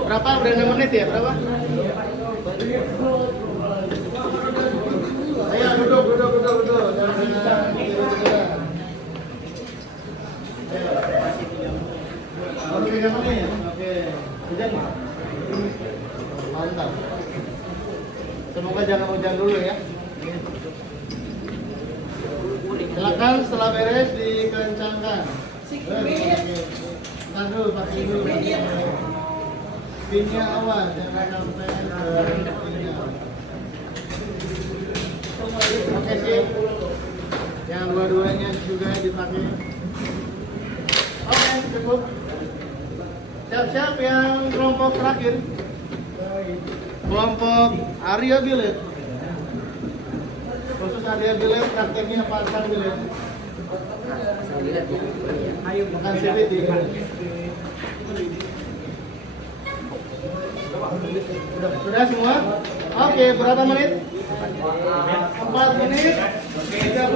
Berapa? Udah 6 menit ya? Berapa? Ayo duduk. Jangan tidur. Baru 3 menit. Oke. Hujan nggak? Mantap. Semoga jangan hujan dulu ya. Silakan setelah beres dikencangkan. Tahan pakai dulu. Pinnya awas, jangan sampai ke pinnya. Oke sip. Yang dua-duanya juga dipakai. Oke, cukup. Siap-siap yang kelompok terakhir. Kelompok Arya Bilet. Khusus Arya Bilet, prakteknya pasang bilet. Bukan CBT. Sudah semua? Oke, berapa menit? 4 menit 30.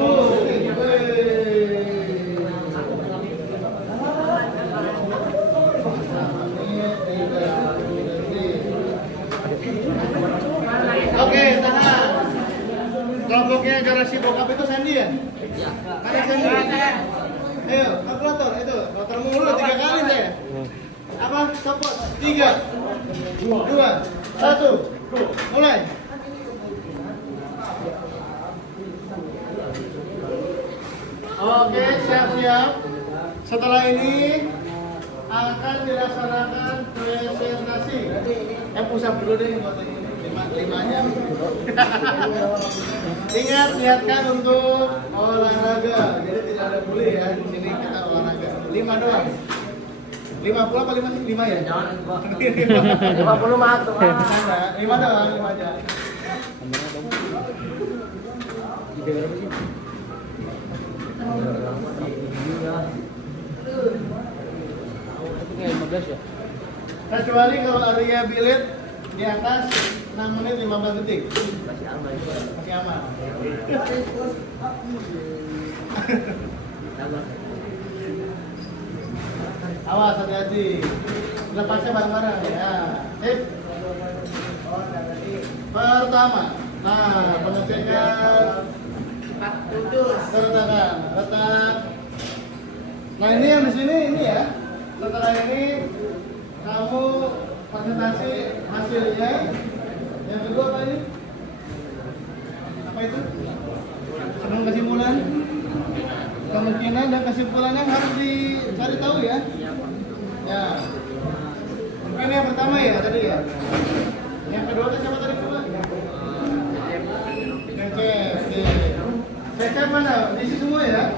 Oke, tahan. Kelompoknya Garasi Bokap itu Sandi ya? Iya. Mana Sandi? Ayo, kalkulator itu. Kalkulator mulu 3 kali saya. Apa? Copot. 3, 2, 1. Mulai. Oke, siap-siap. Setelah ini akan dilaksanakan presentasi. Pusap dulu deh buat ini. Limanya. Ingat, niatkan untuk olahraga. Jadi tidak ada bully ya. Di sini kita olahraga. 5 doang. 50 apa 5 ya? Jangan 50 mah tuh. 5 doang, 5 aja. Kecuali kalau area bilet di atas 6 menit 15 detik. Masih aman. Awas, hati-hati. Lepasnya bareng-bareng ya. Sip. Pertama, nah pengecekan sertakan letak. Nah ini yang di sini ini ya. Setelah ini kamu presentasi hasilnya. Yang kedua apa ini? Apa itu? Sebelum kesimpulan. Kemungkinan dan kesimpulannya harus dicari tahu ya. Ya. Mungkin yang pertama ya tadi ya. Yang kedua itu siapa tadi kedua? Cecep mana? Diisi semua ya.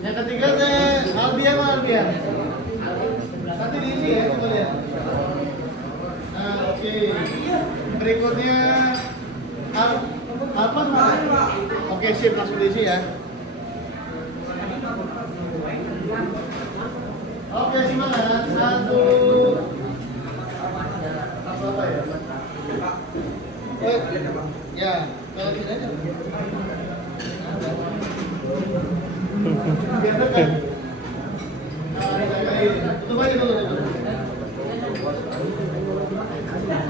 Yang ketiga teh Albian apa Albian? Nanti diisi ya coba lihat. Nah oke. Berikutnya apa mana? Oke sip langsung diisi ya. Oke semangat. 1 apa ya? Ya, kalau tidak aja. Biar dekat. Tutup aja dulu.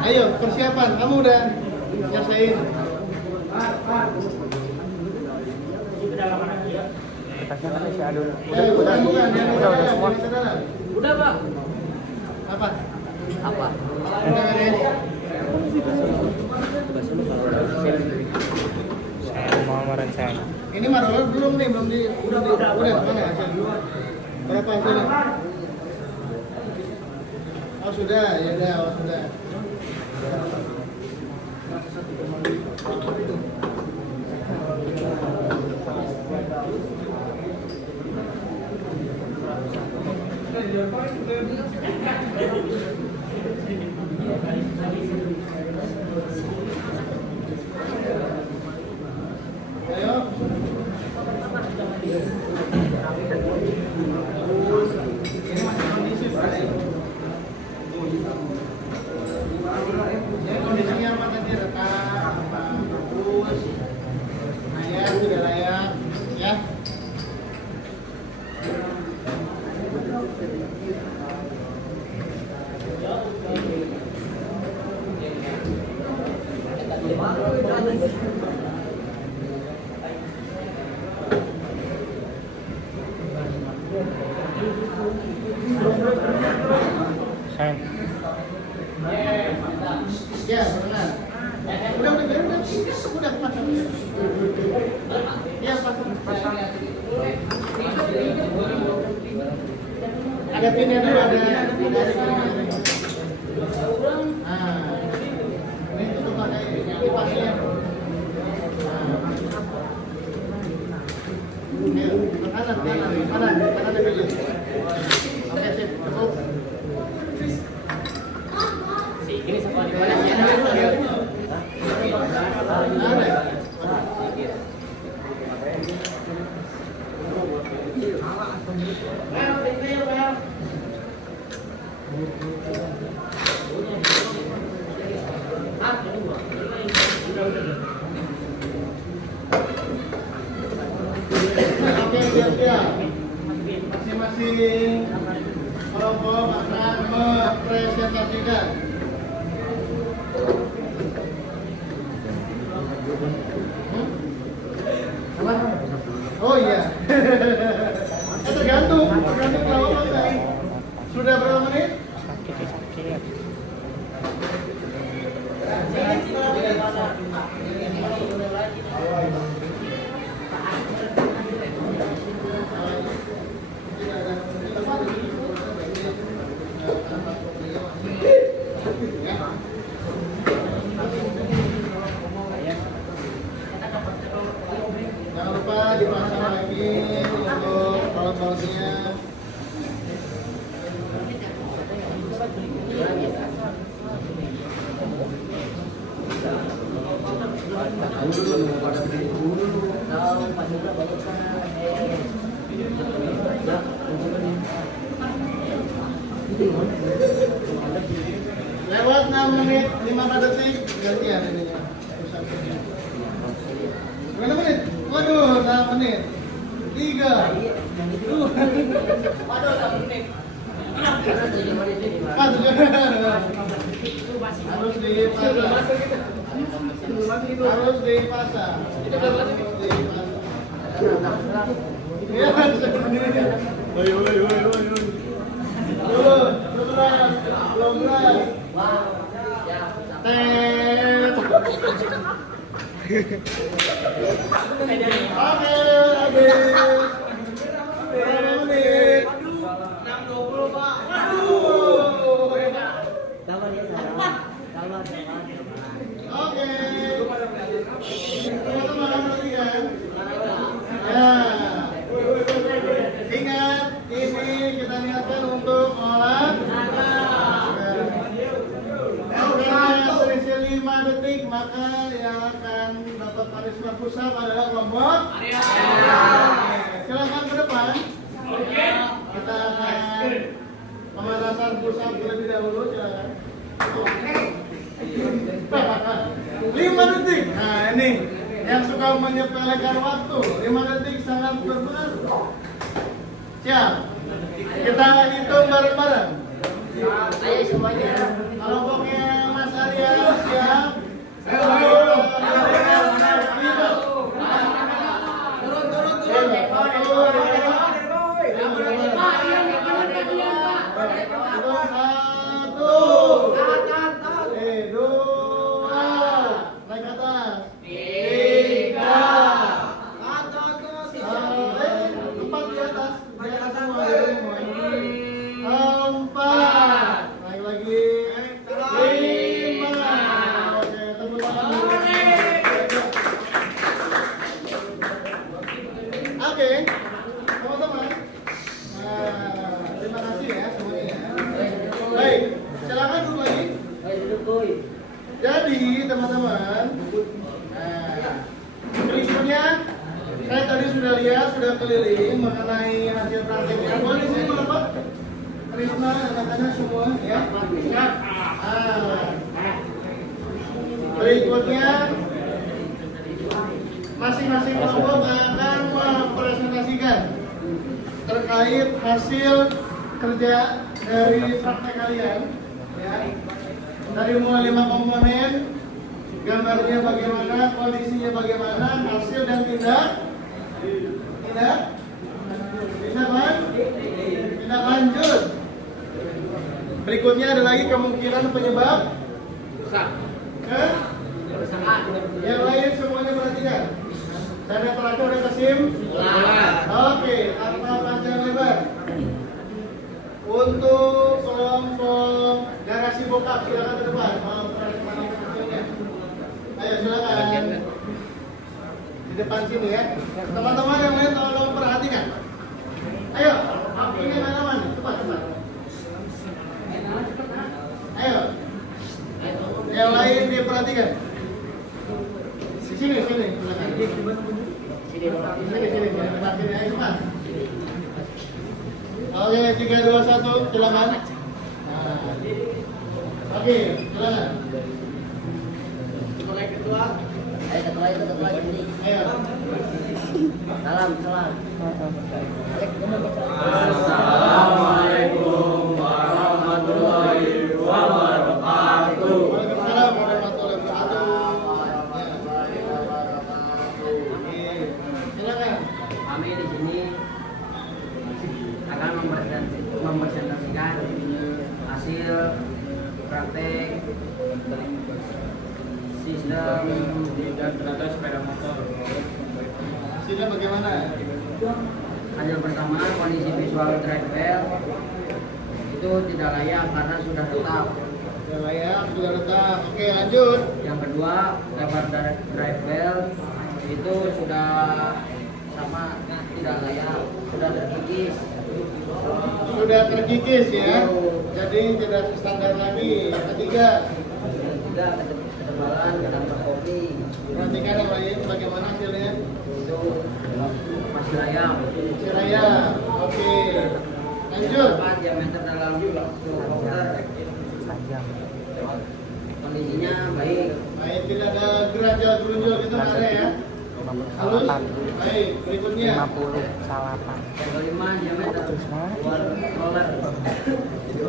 Ayo, persiapan. Kamu udah nyasain. Bukan. Udah semua. Udah, Pak. Apa? Udah beres. Saya mau merencana. Ini marolor belum nih, udah mana hasil? Berapa hasilnya? Oh sudah, ya udah, sudah. Ayo. Ini masih kondisi, Pak. Jadi kondisinya apa tadi? Rekam, apa? Bagus. Layak, sudah layak, ya. Saya Ya, benar. Udah, pasang. Ya, pasang. Ada pinnya dulu, ada. Nah, ini tutup pakai kipasnya. Kanan ada pilih. Oke, sip, cukup. Ini sekolah di mana sih? Oke, siap. Masing-masing kelompok akan mempresentasikan. Apa? Oh iya. Tergantung berapa enggak. Sudah berapa menit? sakit. soalnya. Lewat 6 menit 15 detik gantian ininya. Berapa menit? Waduh, 6 menit. 3 2 Waduh, 6 menit. harus dipasang. Harus dipasang. Ya, belum berat. Oke, habis. Berapa menit? 6.20 Pak. Aduh. Oke. Teman-teman perhatikan. Ya. Ingat, ini kita niatkan untuk olahraga. Kalau selisih 5 detik, maka yang akan dapat punishment push up adalah kelompok. Silakan ke depan. Kita akan pemanasan push up terlebih dahulu. Silakan. 5 detik. Nah ini yang suka menyepelekan waktu. 5 detik sangat berpengaruh. Siap. Kita hitung bareng-bareng. Ayo semuanya. Kelompoknya Mas Arya siap. Oke, teman-teman. Terima kasih ya semuanya. Baik, silakan duduk lagi. Jadi teman-teman, berikutnya saya tadi sudah lihat, sudah keliling mengenai hasil prakteknya. Boleh di sini berapa? Terima anak-anak semua ya. Berikutnya masing-masing kelompok akan mempresentasikan terkait hasil kerja dari praktek kalian ya. Dari mulai 5 komponen, gambarnya bagaimana, kondisinya bagaimana, hasil dan tindak lanjut. Berikutnya ada lagi kemungkinan penyebab yang lain semuanya perhatikan. Saya terakhir udah kesim. Oke, tanpa panjang lebar. Untuk kelompok garasi bokap silakan ke depan. Ayo silakan. Di depan sini ya. Teman-teman yang lain tolong perhatikan. Ayo, waktunya aman. Cepat. Ayo. Yang lain diperhatikan. Sini. Silakan. Sini. Ayo cepat. Oke, 3, 2, 1, silakan. Oke, silakan. Ayo. Salam. Assalamualaikum warahmatullahi wabarakatuh. Waalaikumsalam warahmatullahi wabarakatuh. Silakan. Kami di sini akan mempresentasikan hasil praktek sistem data sepeda motor. Hasilnya bagaimana? hasil pertama kondisi visual drive wheel itu tidak layak karena sudah retak. Sudah layak, sudah retak. Oke, lanjut. Yang kedua lebar drive wheel itu sudah pertama tidak layak, sudah terkikis. Sudah terkikis ya. Jadi tidak standar lagi. Yang ketiga, Tiga, ketebalan dan kopi perhatikan yang lain bagaimana hasilnya. itu masih layak. Siraya. Oke. Lanjut. Empat, diameter dalam roller kondisinya baik. Baik, tidak ada gerajal gerunjul gitu nggak ada ya. Halus. Baik, berikutnya. 50 salapan. Yang kelima, diameter roller itu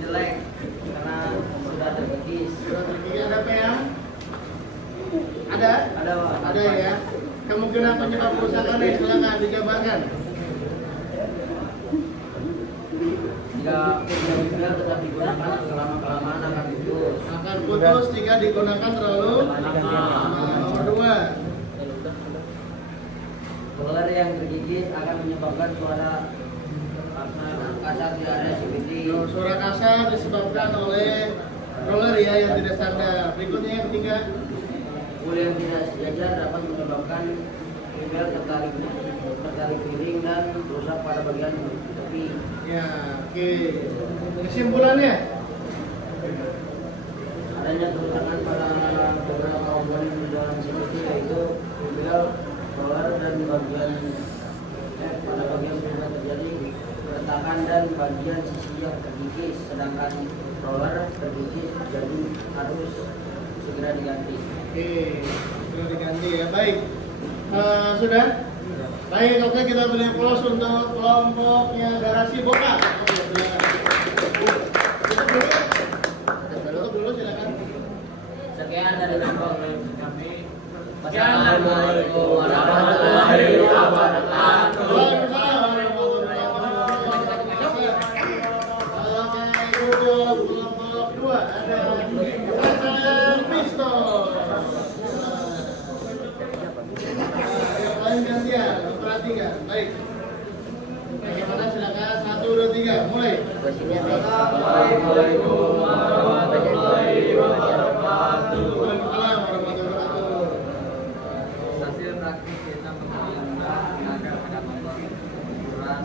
jelek karena sudah terkikis. Sudah terkikis ada apa ya? Ada? Ada Pak. Ada ya. Kemungkinan penyebab kerusakan silakan dijabarkan. Jika bibel tetap digunakan kelamaan akan putus. Akan putus jika digunakan terlalu lama. Nomor 2. Roller yang tergigit akan menyebabkan suara kasar di area CVT. Suara kasar disebabkan oleh roller ya yang tidak standar. Berikutnya yang ketiga. Pul yang tidak sejajar dapat menyebabkan bibel tertarik miring dan rusak pada bagian tepi. Ya, oke. Kesimpulannya, Adanya kerusakan pada beberapa komponen di dalam CVT yaitu bibel, roller dan bagian pada bagian bibel terjadi keretakan dan bagian sisi yang terkikis, sedangkan roller terkikis jadi harus segera diganti. oke, sudah diganti ya. Baik, sudah. Baik, oke kita beli close untuk kelompoknya garasi Boka. Oke, silakan. Tutup dulu silakan. Sekian dari kelompok Kami Wassalamualaikum warahmatullahi wabarakatuh. Waalaikumsalam warahmatullahi wabarakatuh. Oke, untuk kelompok 2 ada Kacan Pistol. Yang lain gantian, perhatikan. Baik. Bagaimana silakan 1, 2, 3, mulai. Assalamualaikum warahmatullahi wabarakatuh. Waalaikumsalam warahmatullahi wabarakatuh. Hasil praktik kita menunjukkan agar pada motor ukuran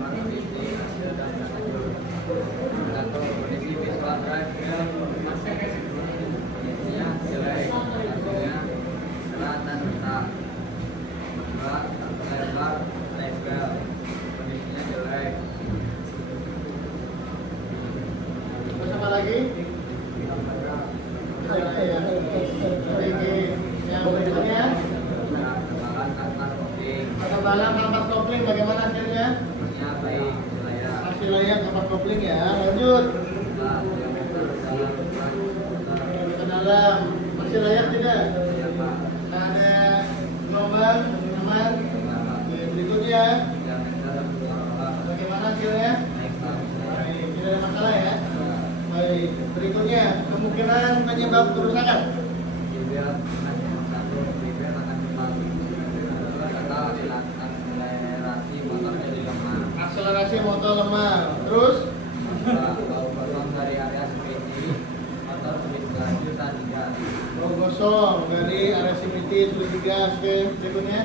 kondisi hasil dan lanjut atau kondisi visual drive yang masih kondisinya jelek, hasilnya serat dan retak. Kedua, lebar lebar kondisinya jelek. Terus apa lagi? Yang berikutnya, Ketebalan kanvas kopling ketebalan kampas kopling bagaimana hasilnya? hasilnya baik, layak. Hasil layak kampas kopling ya. Lanjut Kedua, diameter dalam ukuran motor ke dalam. Hasil layak tidak? siapa? Nah, ada lubang aman. Oke, berikutnya bagaimana hasilnya? Baik, tidak ada masalah ya. Baik, berikutnya kemungkinan penyebab kerusakan. Akselerasi motor lemah. Terus bau gosong dari area CVT sulit digas. Oke, berikutnya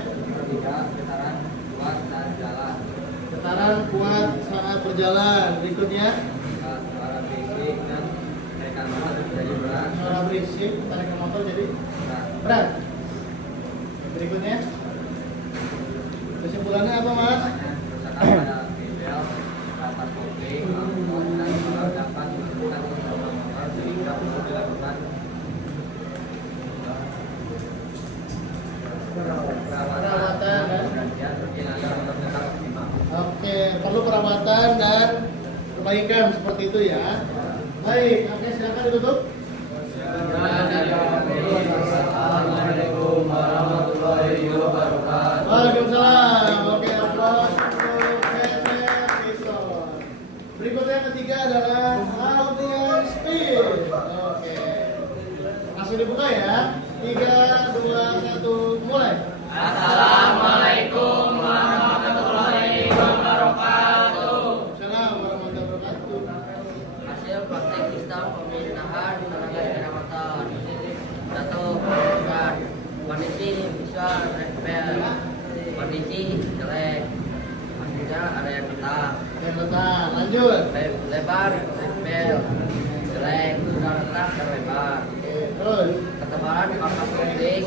getaran kuat saat berjalan. Berikutnya suara berisik tarikan motor jadi berat. Berikutnya kesimpulannya apa mas? Perawatan oke, perlu perawatan dan perbaikan seperti itu ya. Baik, oke silakan ditutup. Assalamualaikum warahmatullahi wabarakatuh. Waalaikumsalam. Oke, aplaus untuk Kacan Pistol. Berikutnya yang ketiga adalah Aldian Speed. Oke, langsung dibuka ya. 3, 2, 1, mulai. Assalamualaikum warahmatullahi wabarakatuh. Assalamualaikum warahmatullahi wabarakatuh. Hasil praktek sistem pemerintahan tenaga sepeda motor. Satu, kondisi visual drive belt. Kondisi ketebalan kampas penting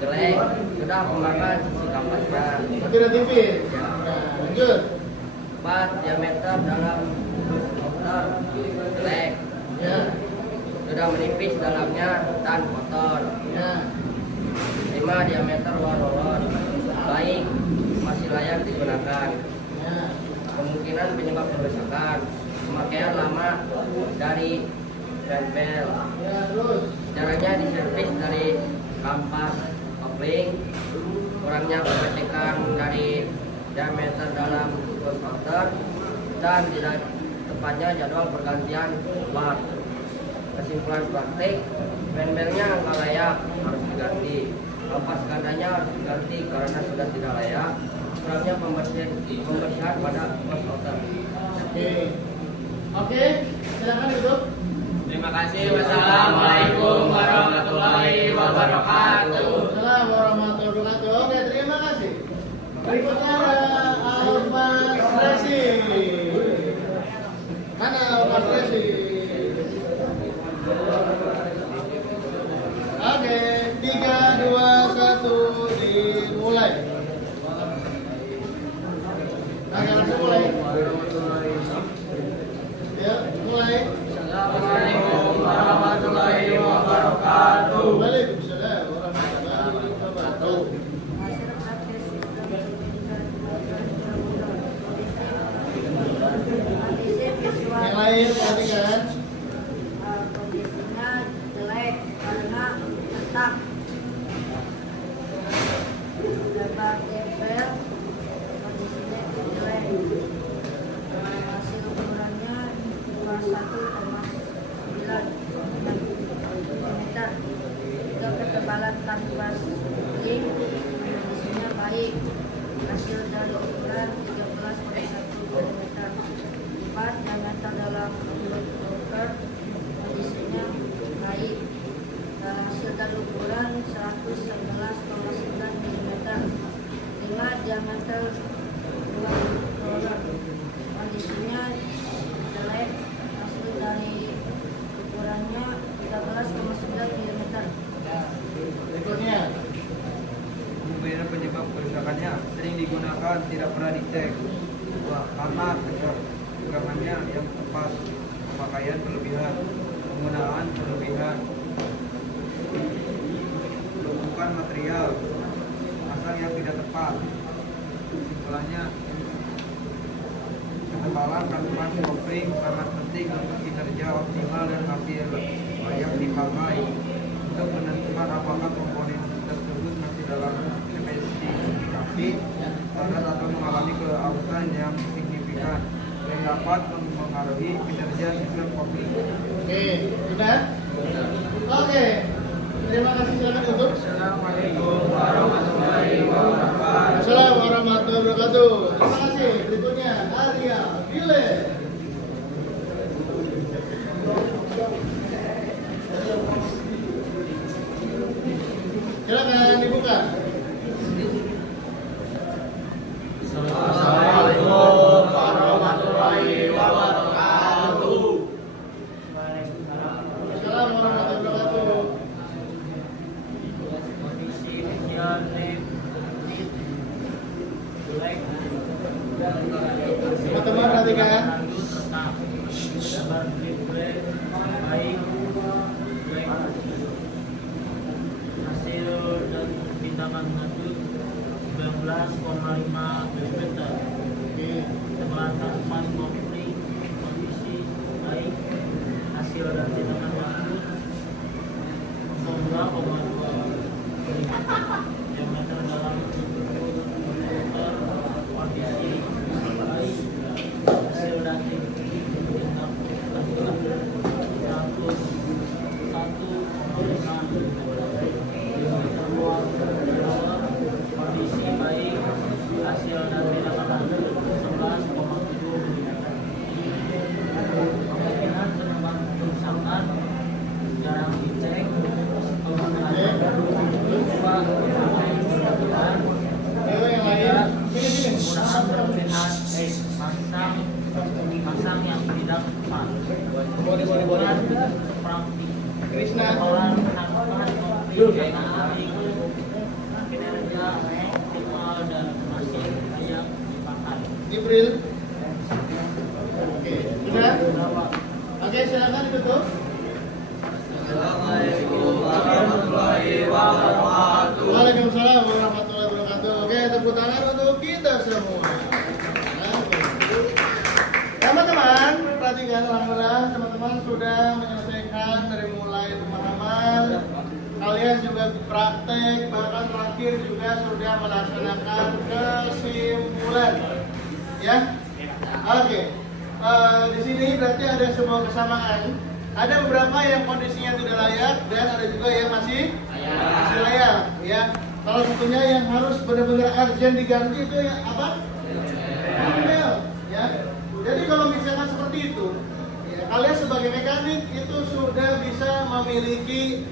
jelek, sudah kembangkan sisi kampasnya. Tidak tipis. Ya. Nah, lanjut. 4. Diameter dalam motor jelek, Ya. sudah menipis dalamnya dan kotor. Ya. 5. Diameter luar rolon baik, masih layak digunakan. Ya. Kemungkinan penyebab kerusakan pemakaian lama dari rempel. Ya, terus. Caranya diservis dari kampas kopling, kurangnya pengecekan dari diameter dalam konstruktor, dan tidak tepatnya jadwal pergantian part. Kesimpulan praktik, rempelnya nggak layak, harus diganti. Kampas gandanya harus diganti karena sudah tidak layak. Kurangnya pembersihan pada konstruktor. Oke. Oke, silakan duduk. Terima kasih. Wassalamualaikum warahmatullahi wabarakatuh. Waalaikumsalam warahmatullahi wabarakatuh. Oke, terima kasih. Berikutnya ada Almas Resi. Mana Almas Resi? Oke, 3, 2, 1, dimulai. Oke, langsung mulai. Ya, mulai. Assalamualaikum warahmatullahi wabarakatuh. Waalaikumsalam warahmatullahi wabarakatuh. Yang lain perhatikan. Kondisinya jelek karena retak. Lebar tempel, kondisinya jelek. Hasil ukurannya 21,9 mm. Juga ketebalan kanvas link, kondisinya baik. Hasil dari ukuran 13,1 mm. 4. Diameter dalam rotor, kondisinya baik. Hasil dari ukuran 111,9 mm. 5. Diameter luar rotor, kondisinya jelek. Hasil dari ukurannya 13,9 mm. Berikutnya. Kemudian penyebab kerusakannya sering digunakan, tidak pernah dicek. 2. Karena tegangannya yang tepat, pemakaian berlebihan, penggunaan berlebihan, lubungan material, pasang yang tidak tepat. Kesimpulannya, ketebalan kanvas kopling sangat penting untuk kinerja optimal dan hasil layak dipakai. Untuk menentukan apakah komponen tersebut masih dalam spesifikasi standar atau mengalami kearusan yang signifikan yang dapat mempengaruhi kinerja sistem kopling. Oke, sudah? Oke. Terima kasih, silakan duduk. Assalamualaikum warahmatullahi wabarakatuh. Assalamualaikum warahmatullahi wabarakatuh. Terima kasih. Berikutnya Arya Bile. Silakan dibuka. Assalamualaikum warahmatullahi wabarakatuh. Assalamualaikum warahmatullahi wabarakatuh. Kondisi inisial name jelek. Teman-teman perhatikan. Lebar triple baik jelek. Hasil dan bintangan lanjut 19,5 mm. Tebalan kanvas kopling kondisi baik. Hasil dan bintangan lanjut 2,2 diameter dalam motor kondisi baik. Hasil dan bintangan lanjut 101,5 luar kondisi baik. Hasil dan bintangan lanjut 11,7 mm. Kemungkinan penyebab kerusakan Jibril. Oke, sudah? Oke, silakan ditutup. Waalaikumsalam warahmatullahi wabarakatuh. Oke, tepuk tangan untuk kita semua. Teman-teman, perhatikan, alhamdulillah teman-teman sudah menyelesaikan dari mulai pemahaman. Kalian juga praktek, bahkan terakhir juga sudah melaksanakan kesimpulan. Ya, oke. Di sini berarti ada sebuah kesamaan. Ada beberapa yang kondisinya tidak layak dan ada juga yang masih layak. Ya, kalau satunya yang harus benar-benar urgent diganti itu ya apa? Email. Ya. Jadi kalau misalkan seperti itu, ya, kalian sebagai mekanik itu sudah bisa memiliki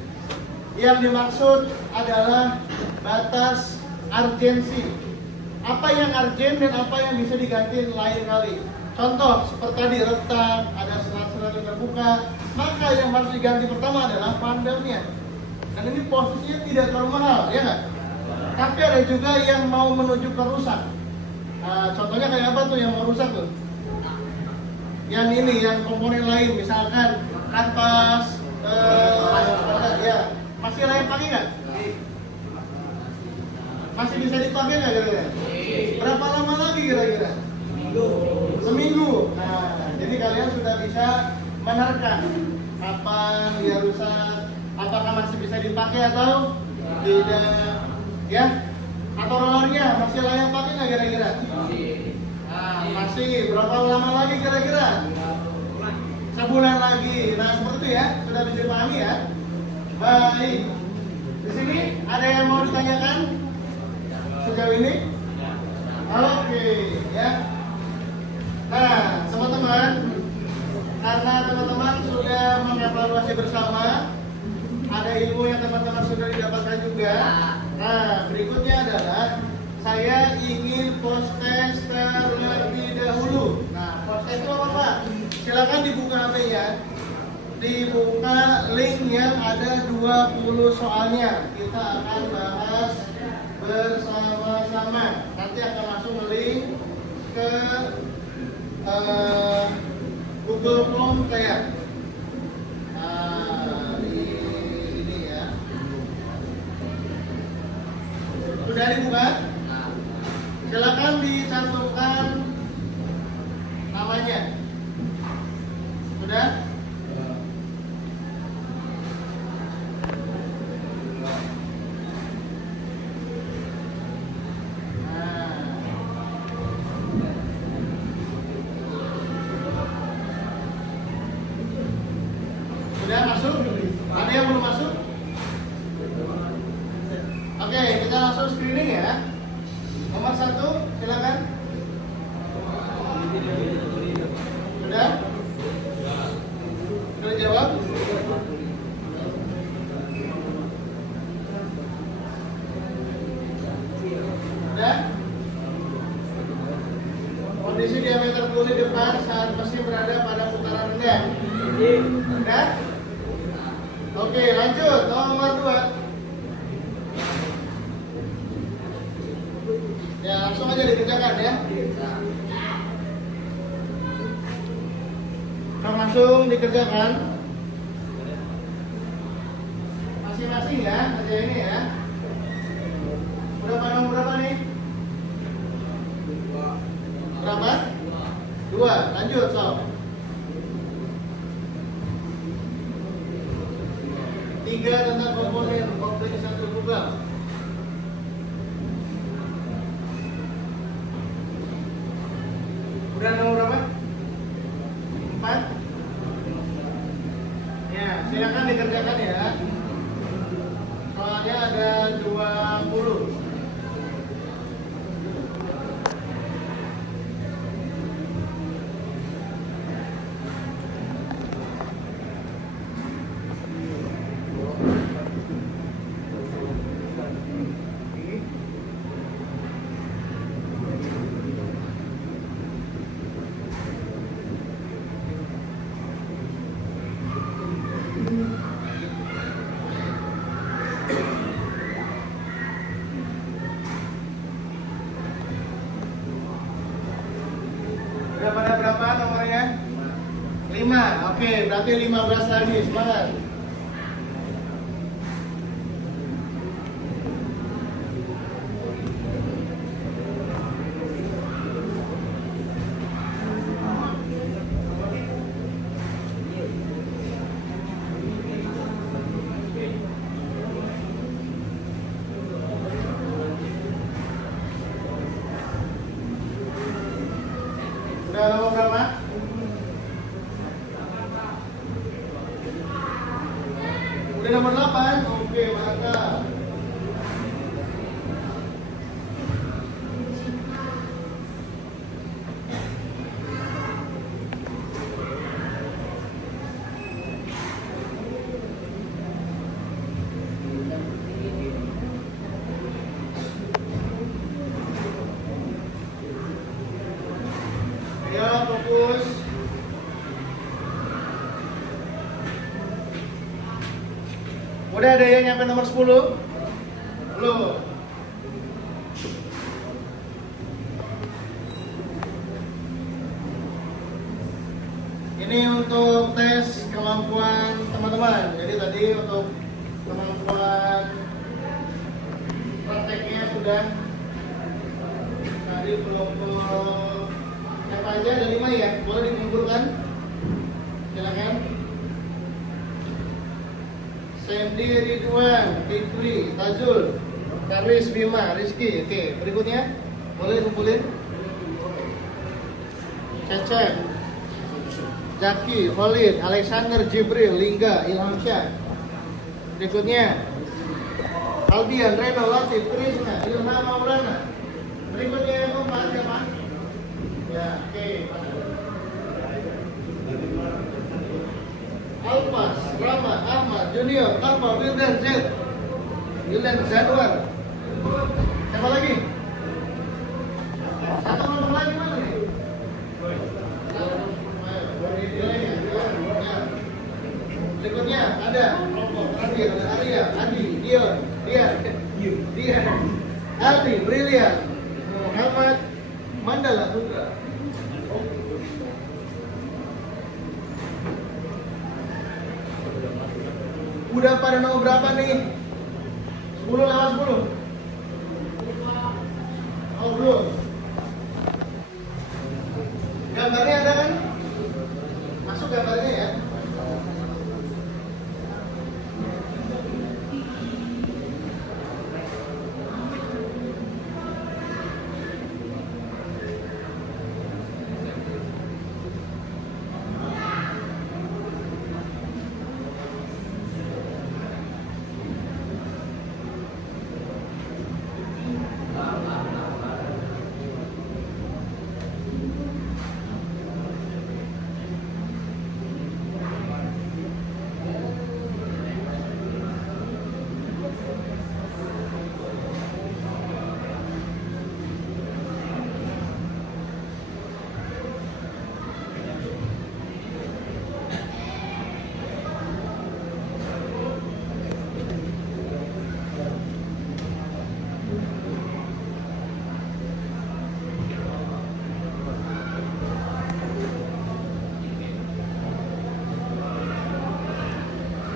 yang dimaksud adalah batas urgensi. Apa yang urgent dan apa yang bisa diganti lain kali. Contoh seperti tadi retak, ada serat-serat yang terbuka, maka yang harus diganti pertama adalah pandelnya. Dan ini posisinya tidak terlalu mahal, ya nggak? Tapi ada juga yang mau menuju ke rusak. Contohnya kayak apa tuh yang mau rusak tuh? Yang ini, yang komponen lain, misalkan kanvas, ya masih layak pakai nggak? Masih bisa dipakai nggak kira-kira? Berapa lama lagi kira-kira? Seminggu. Nah, jadi kalian sudah bisa menerka kapan dia rusak, apakah masih bisa dipakai atau tidak, ya? Atau rollernya masih layak pakai nggak kira-kira? Masih. Berapa lama lagi kira-kira? Sebulan lagi. Nah, seperti itu ya, sudah bisa dipahami ya. Baik. Di sini ada yang mau ditanyakan sejauh ini? Oke, ya. Nah, teman-teman, karena teman-teman sudah mengevaluasi bersama, ada ilmu yang teman-teman sudah didapatkan juga. Nah, berikutnya adalah saya ingin post test terlebih dahulu. Nah, post test itu apa Pak? Silakan dibuka HP-nya. Dibuka link yang ada 20 soalnya. Kita akan bahas bersama-sama. Nanti akan langsung link ke Google Form saya. Ini ya. Sudah dibuka? Silakan dicantumkan namanya. Sudah? Sudah masuk? Ada yang belum masuk? Oke, kita langsung screening ya. Nomor 1, silakan. Sudah? Sudah jawab? Sudah? Kondisi diameter kulit depan saat mesin berada pada putaran rendah. Sudah? Oke, lanjut. Nomor 2. Ya, langsung aja dikerjakan ya. Langsung dikerjakan. Masing-masing ya, aja ini ya. Berapa nomor berapa nih? Berapa? 2. Lanjut, Sob. 3 tentang komponen kompleks satu tunggal. Udah nomor berapa? 4. Ya, silakan dikerjakan ya. Soalnya ada 20. Udah pada berapa nomornya? 5. Oke, berarti 15 lagi. Semangat. Udah nomor berapa? Udah nomor 8. Oke, mantap. Ayo fokus. Udah ada yang nyampe nomor 10? Belum. Ini untuk tes kemampuan teman-teman. Jadi tadi untuk kemampuan prakteknya sudah. Tadi kelompok apa aja ada 5 ya? Boleh dikumpulkan? Silakan. Sandy, Ridwan, Fitri, Tajul, Karis, Bima, Rizky. Oke, berikutnya boleh dikumpulin. Cecep, Zaki, Khalid, Alexander, Jibril, Lingga, Ilhamsyah. Berikutnya Albian, Reno, Latif, Trisna, Ilham, Maulana. Berikutnya yang keempat siapa? Ya, oke. Alpas, Rama, Ahmad, Junior, Alfa, Wildan, Z, Wildan, Zadwar. Siapa lagi? Satu nomor lagi mana nih? Berikutnya ada kelompok terakhir ada Arya, Adi, Dion, Dian, Aldi, Brilian, Muhammad, Mandala Putra. Udah pada nomor berapa nih? 10 lewat 10? Oh belum. Gambarnya ada kan? Masuk gambarnya ya.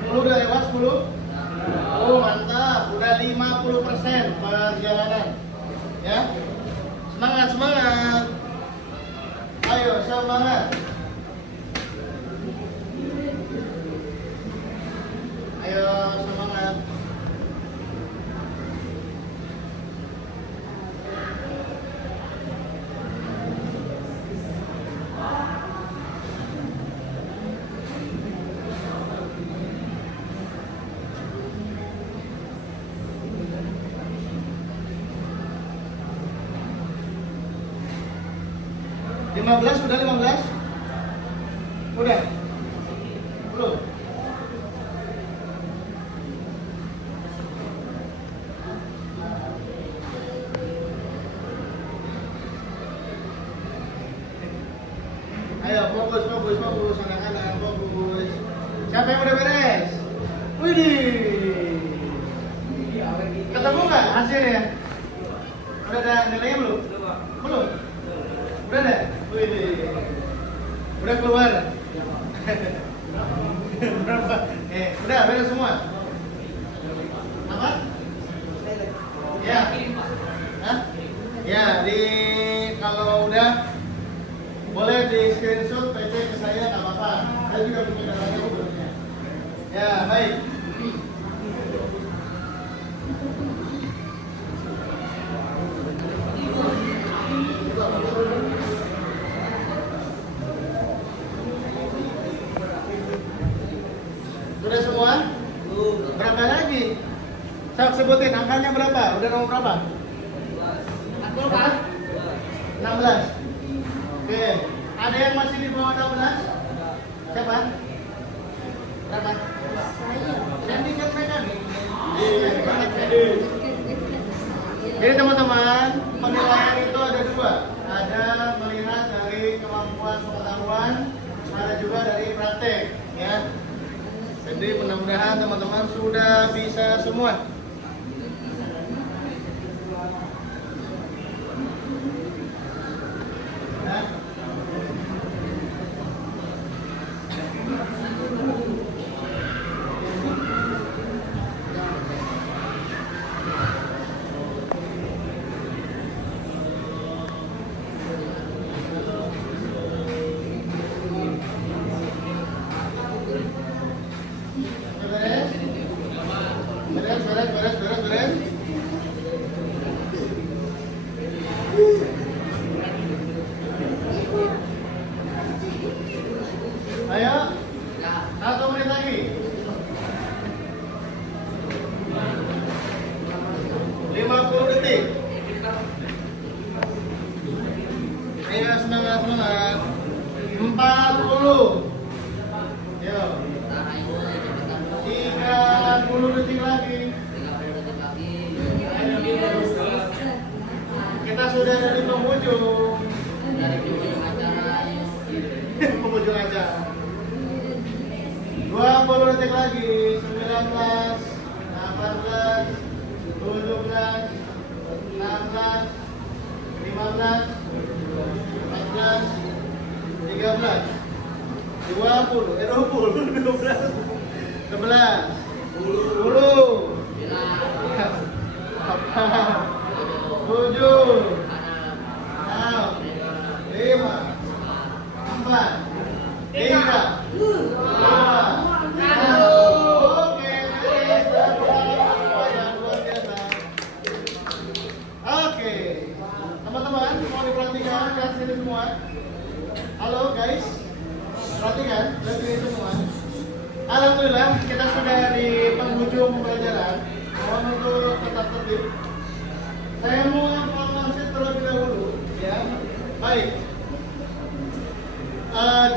Udah lewat 10? Oh mantap, udah 50% perjalanan. Ya, semangat semangat. Ayo semangat. Ayo semangat. Sudah 15? Udah? Belum? Ayo fokus anak-anak, fokus. Siapa yang udah beres? Widih. Ketemu nggak hasilnya? Udah ada nilainya belum? Belum? Udah ada? Wih. Udah keluar? Berapa? Udah beres semua? Apa? Ya? Hah? Ya, kalau udah boleh di screenshot PC ke saya, nggak apa-apa. Saya juga punya datanya sebelumnya. Ya, baik. Sudah semua? Berapa lagi? Saya sebutin angkanya berapa? Udah nomor berapa? 16. Oke. Ada yang masih di bawah 16? Siapa? Berapa? Handicap mereka nih. Jadi teman-teman, penilaian itu ada dua. Ada melihat dari kemampuan pengetahuan, ada juga dari praktek, ya. Jadi mudah-mudahan teman-teman sudah bisa semua. Nah. Beres. Ayo, 1 menit lagi. 50 detik. Ayo semangat. 40. Yo. 30 detik lagi. Kita sudah dari penghujung. Penghujung acara. 20 detik lagi. 19, 18, 17, 16, 15, 14, 13, 20, 12, 11, 10, 7, 6, 5, 4, 3, 2, 1. Oke, luar biasa. Oke, teman-teman mau diperhatikan lihat sini semua. Halo guys, perhatikan lihat sini semua. Alhamdulillah kita sudah di penghujung pembelajaran. Mohon untuk tetap tertib. Saya mau informasi terlebih dahulu, ya. Baik.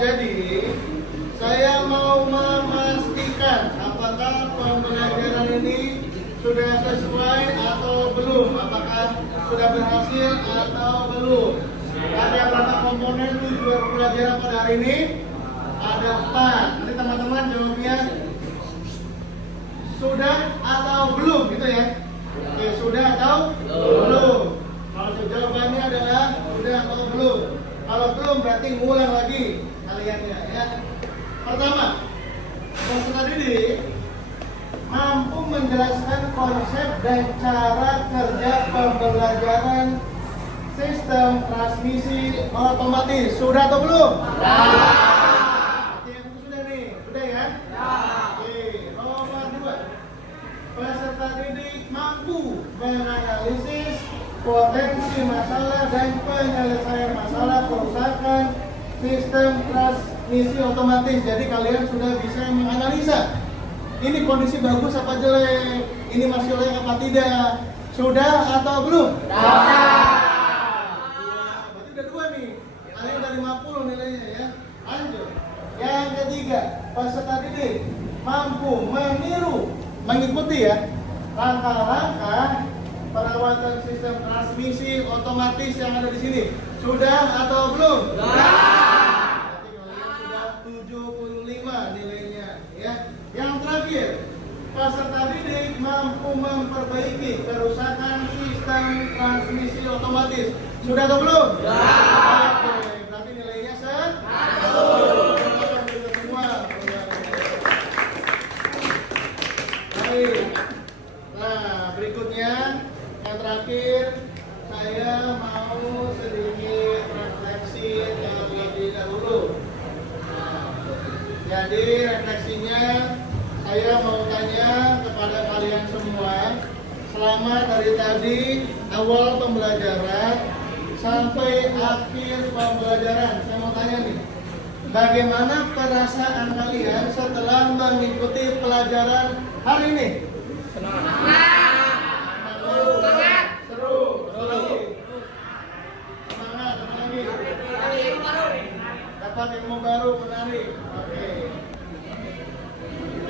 Jadi saya mau memastikan apakah pembelajaran ini sudah sesuai atau belum, apakah sudah berhasil atau belum. Ada berapa komponen tujuan pembelajaran pada hari ini? Ada 4. Nanti teman-teman jawabnya sudah atau belum, gitu ya. Oke, sudah atau belum. Kalau jawabannya adalah sudah atau belum. Kalau belum berarti ngulang lagi kaliannya, ya. Pertama, peserta didik mampu menjelaskan konsep dan cara kerja pembelajaran sistem transmisi otomatis. Sudah atau belum? Sudah nih, sudah ya? Oke, nomor 2. Peserta didik mampu menganalisis potensi masalah dan penyelesaian masalah kerusakan sistem transmisi otomatis. Jadi kalian sudah bisa menganalisa ini kondisi bagus apa jelek, ini masih layak apa tidak. Sudah atau belum? Berarti udah 2 nih. Kalian udah 50 nilainya, ya. Lanjut. Yang ketiga, peserta didik mampu mengikuti ya langkah-langkah perawatan sistem transmisi otomatis yang ada di sini. Sudah atau belum? Berarti kalian sudah 75 nilainya, ya. Yang terakhir, peserta didik mampu memperbaiki kerusakan sistem transmisi otomatis. Sudah atau belum? Oke, berarti nilainya 1. Semua. Baik. Nah, berikutnya yang terakhir saya mau sedikit refleksi terlebih dahulu. Nah, jadi refleksinya saya mau tanya kepada kalian semua, selama dari tadi awal pembelajaran sampai akhir pembelajaran, saya mau tanya nih, bagaimana perasaan kalian setelah mengikuti pelajaran hari ini? Seru. Semangat lagi. Dapat ilmu baru, menarik. Oke.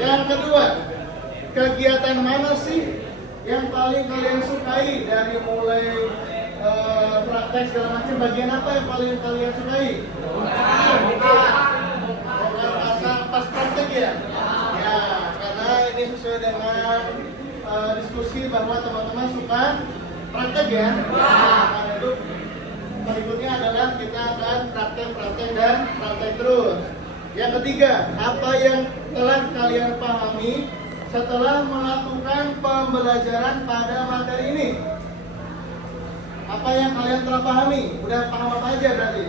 Yang kedua, kegiatan mana sih yang paling kalian sukai dari mulai praktek segala macam? Bagian apa yang paling kalian sukai? Pas praktek ya? Ya, karena ini sesuai dengan diskusi bahwa teman-teman suka praktek ya. Nah, itu berikutnya adalah kita akan praktek dan praktek terus. Yang ketiga, apa yang telah kalian pahami setelah melakukan pembelajaran pada materi ini? Apa yang kalian telah pahami? Udah paham apa aja berarti?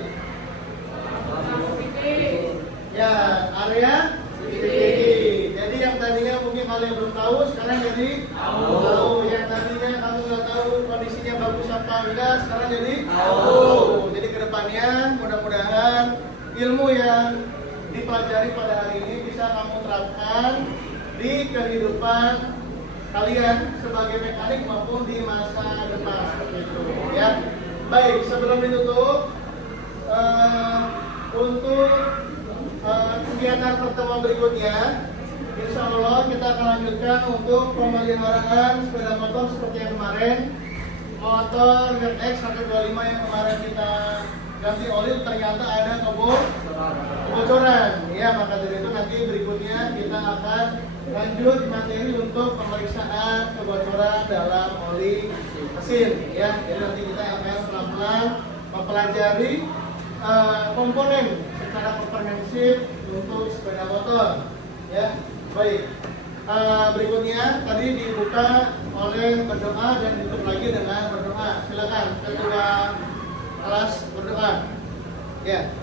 Ya, area CCTV. Jadi yang tadinya mungkin kalian belum tahu, sekarang jadi tahu. Yang tadinya kamu nggak tahu kondisinya bagus apa enggak, sekarang jadi tahu. Jadi kedepannya mudah-mudahan ilmu yang dipelajari pada hari ini bisa kamu terapkan di kehidupan kalian sebagai mekanik maupun di masa depan seperti itu. Ya, baik. Sebelum ditutup, untuk kegiatan pertemuan berikutnya, insya Allah kita akan lanjutkan untuk pemeliharaan sepeda motor seperti yang kemarin. Motor ZX 125 yang kemarin kita ganti oli ternyata ada kebocoran. Ya, maka dari itu nanti berikutnya kita akan lanjut materi untuk pemeriksaan kebocoran dalam oli mesin. Ya, jadi nanti kita akan pelan-pelan mempelajari komponen secara komprehensif untuk sepeda motor. Ya, baik. Berikutnya tadi dibuka oleh berdoa dan ditutup lagi dengan berdoa. Silakan ketua kelas berdoa. Ya.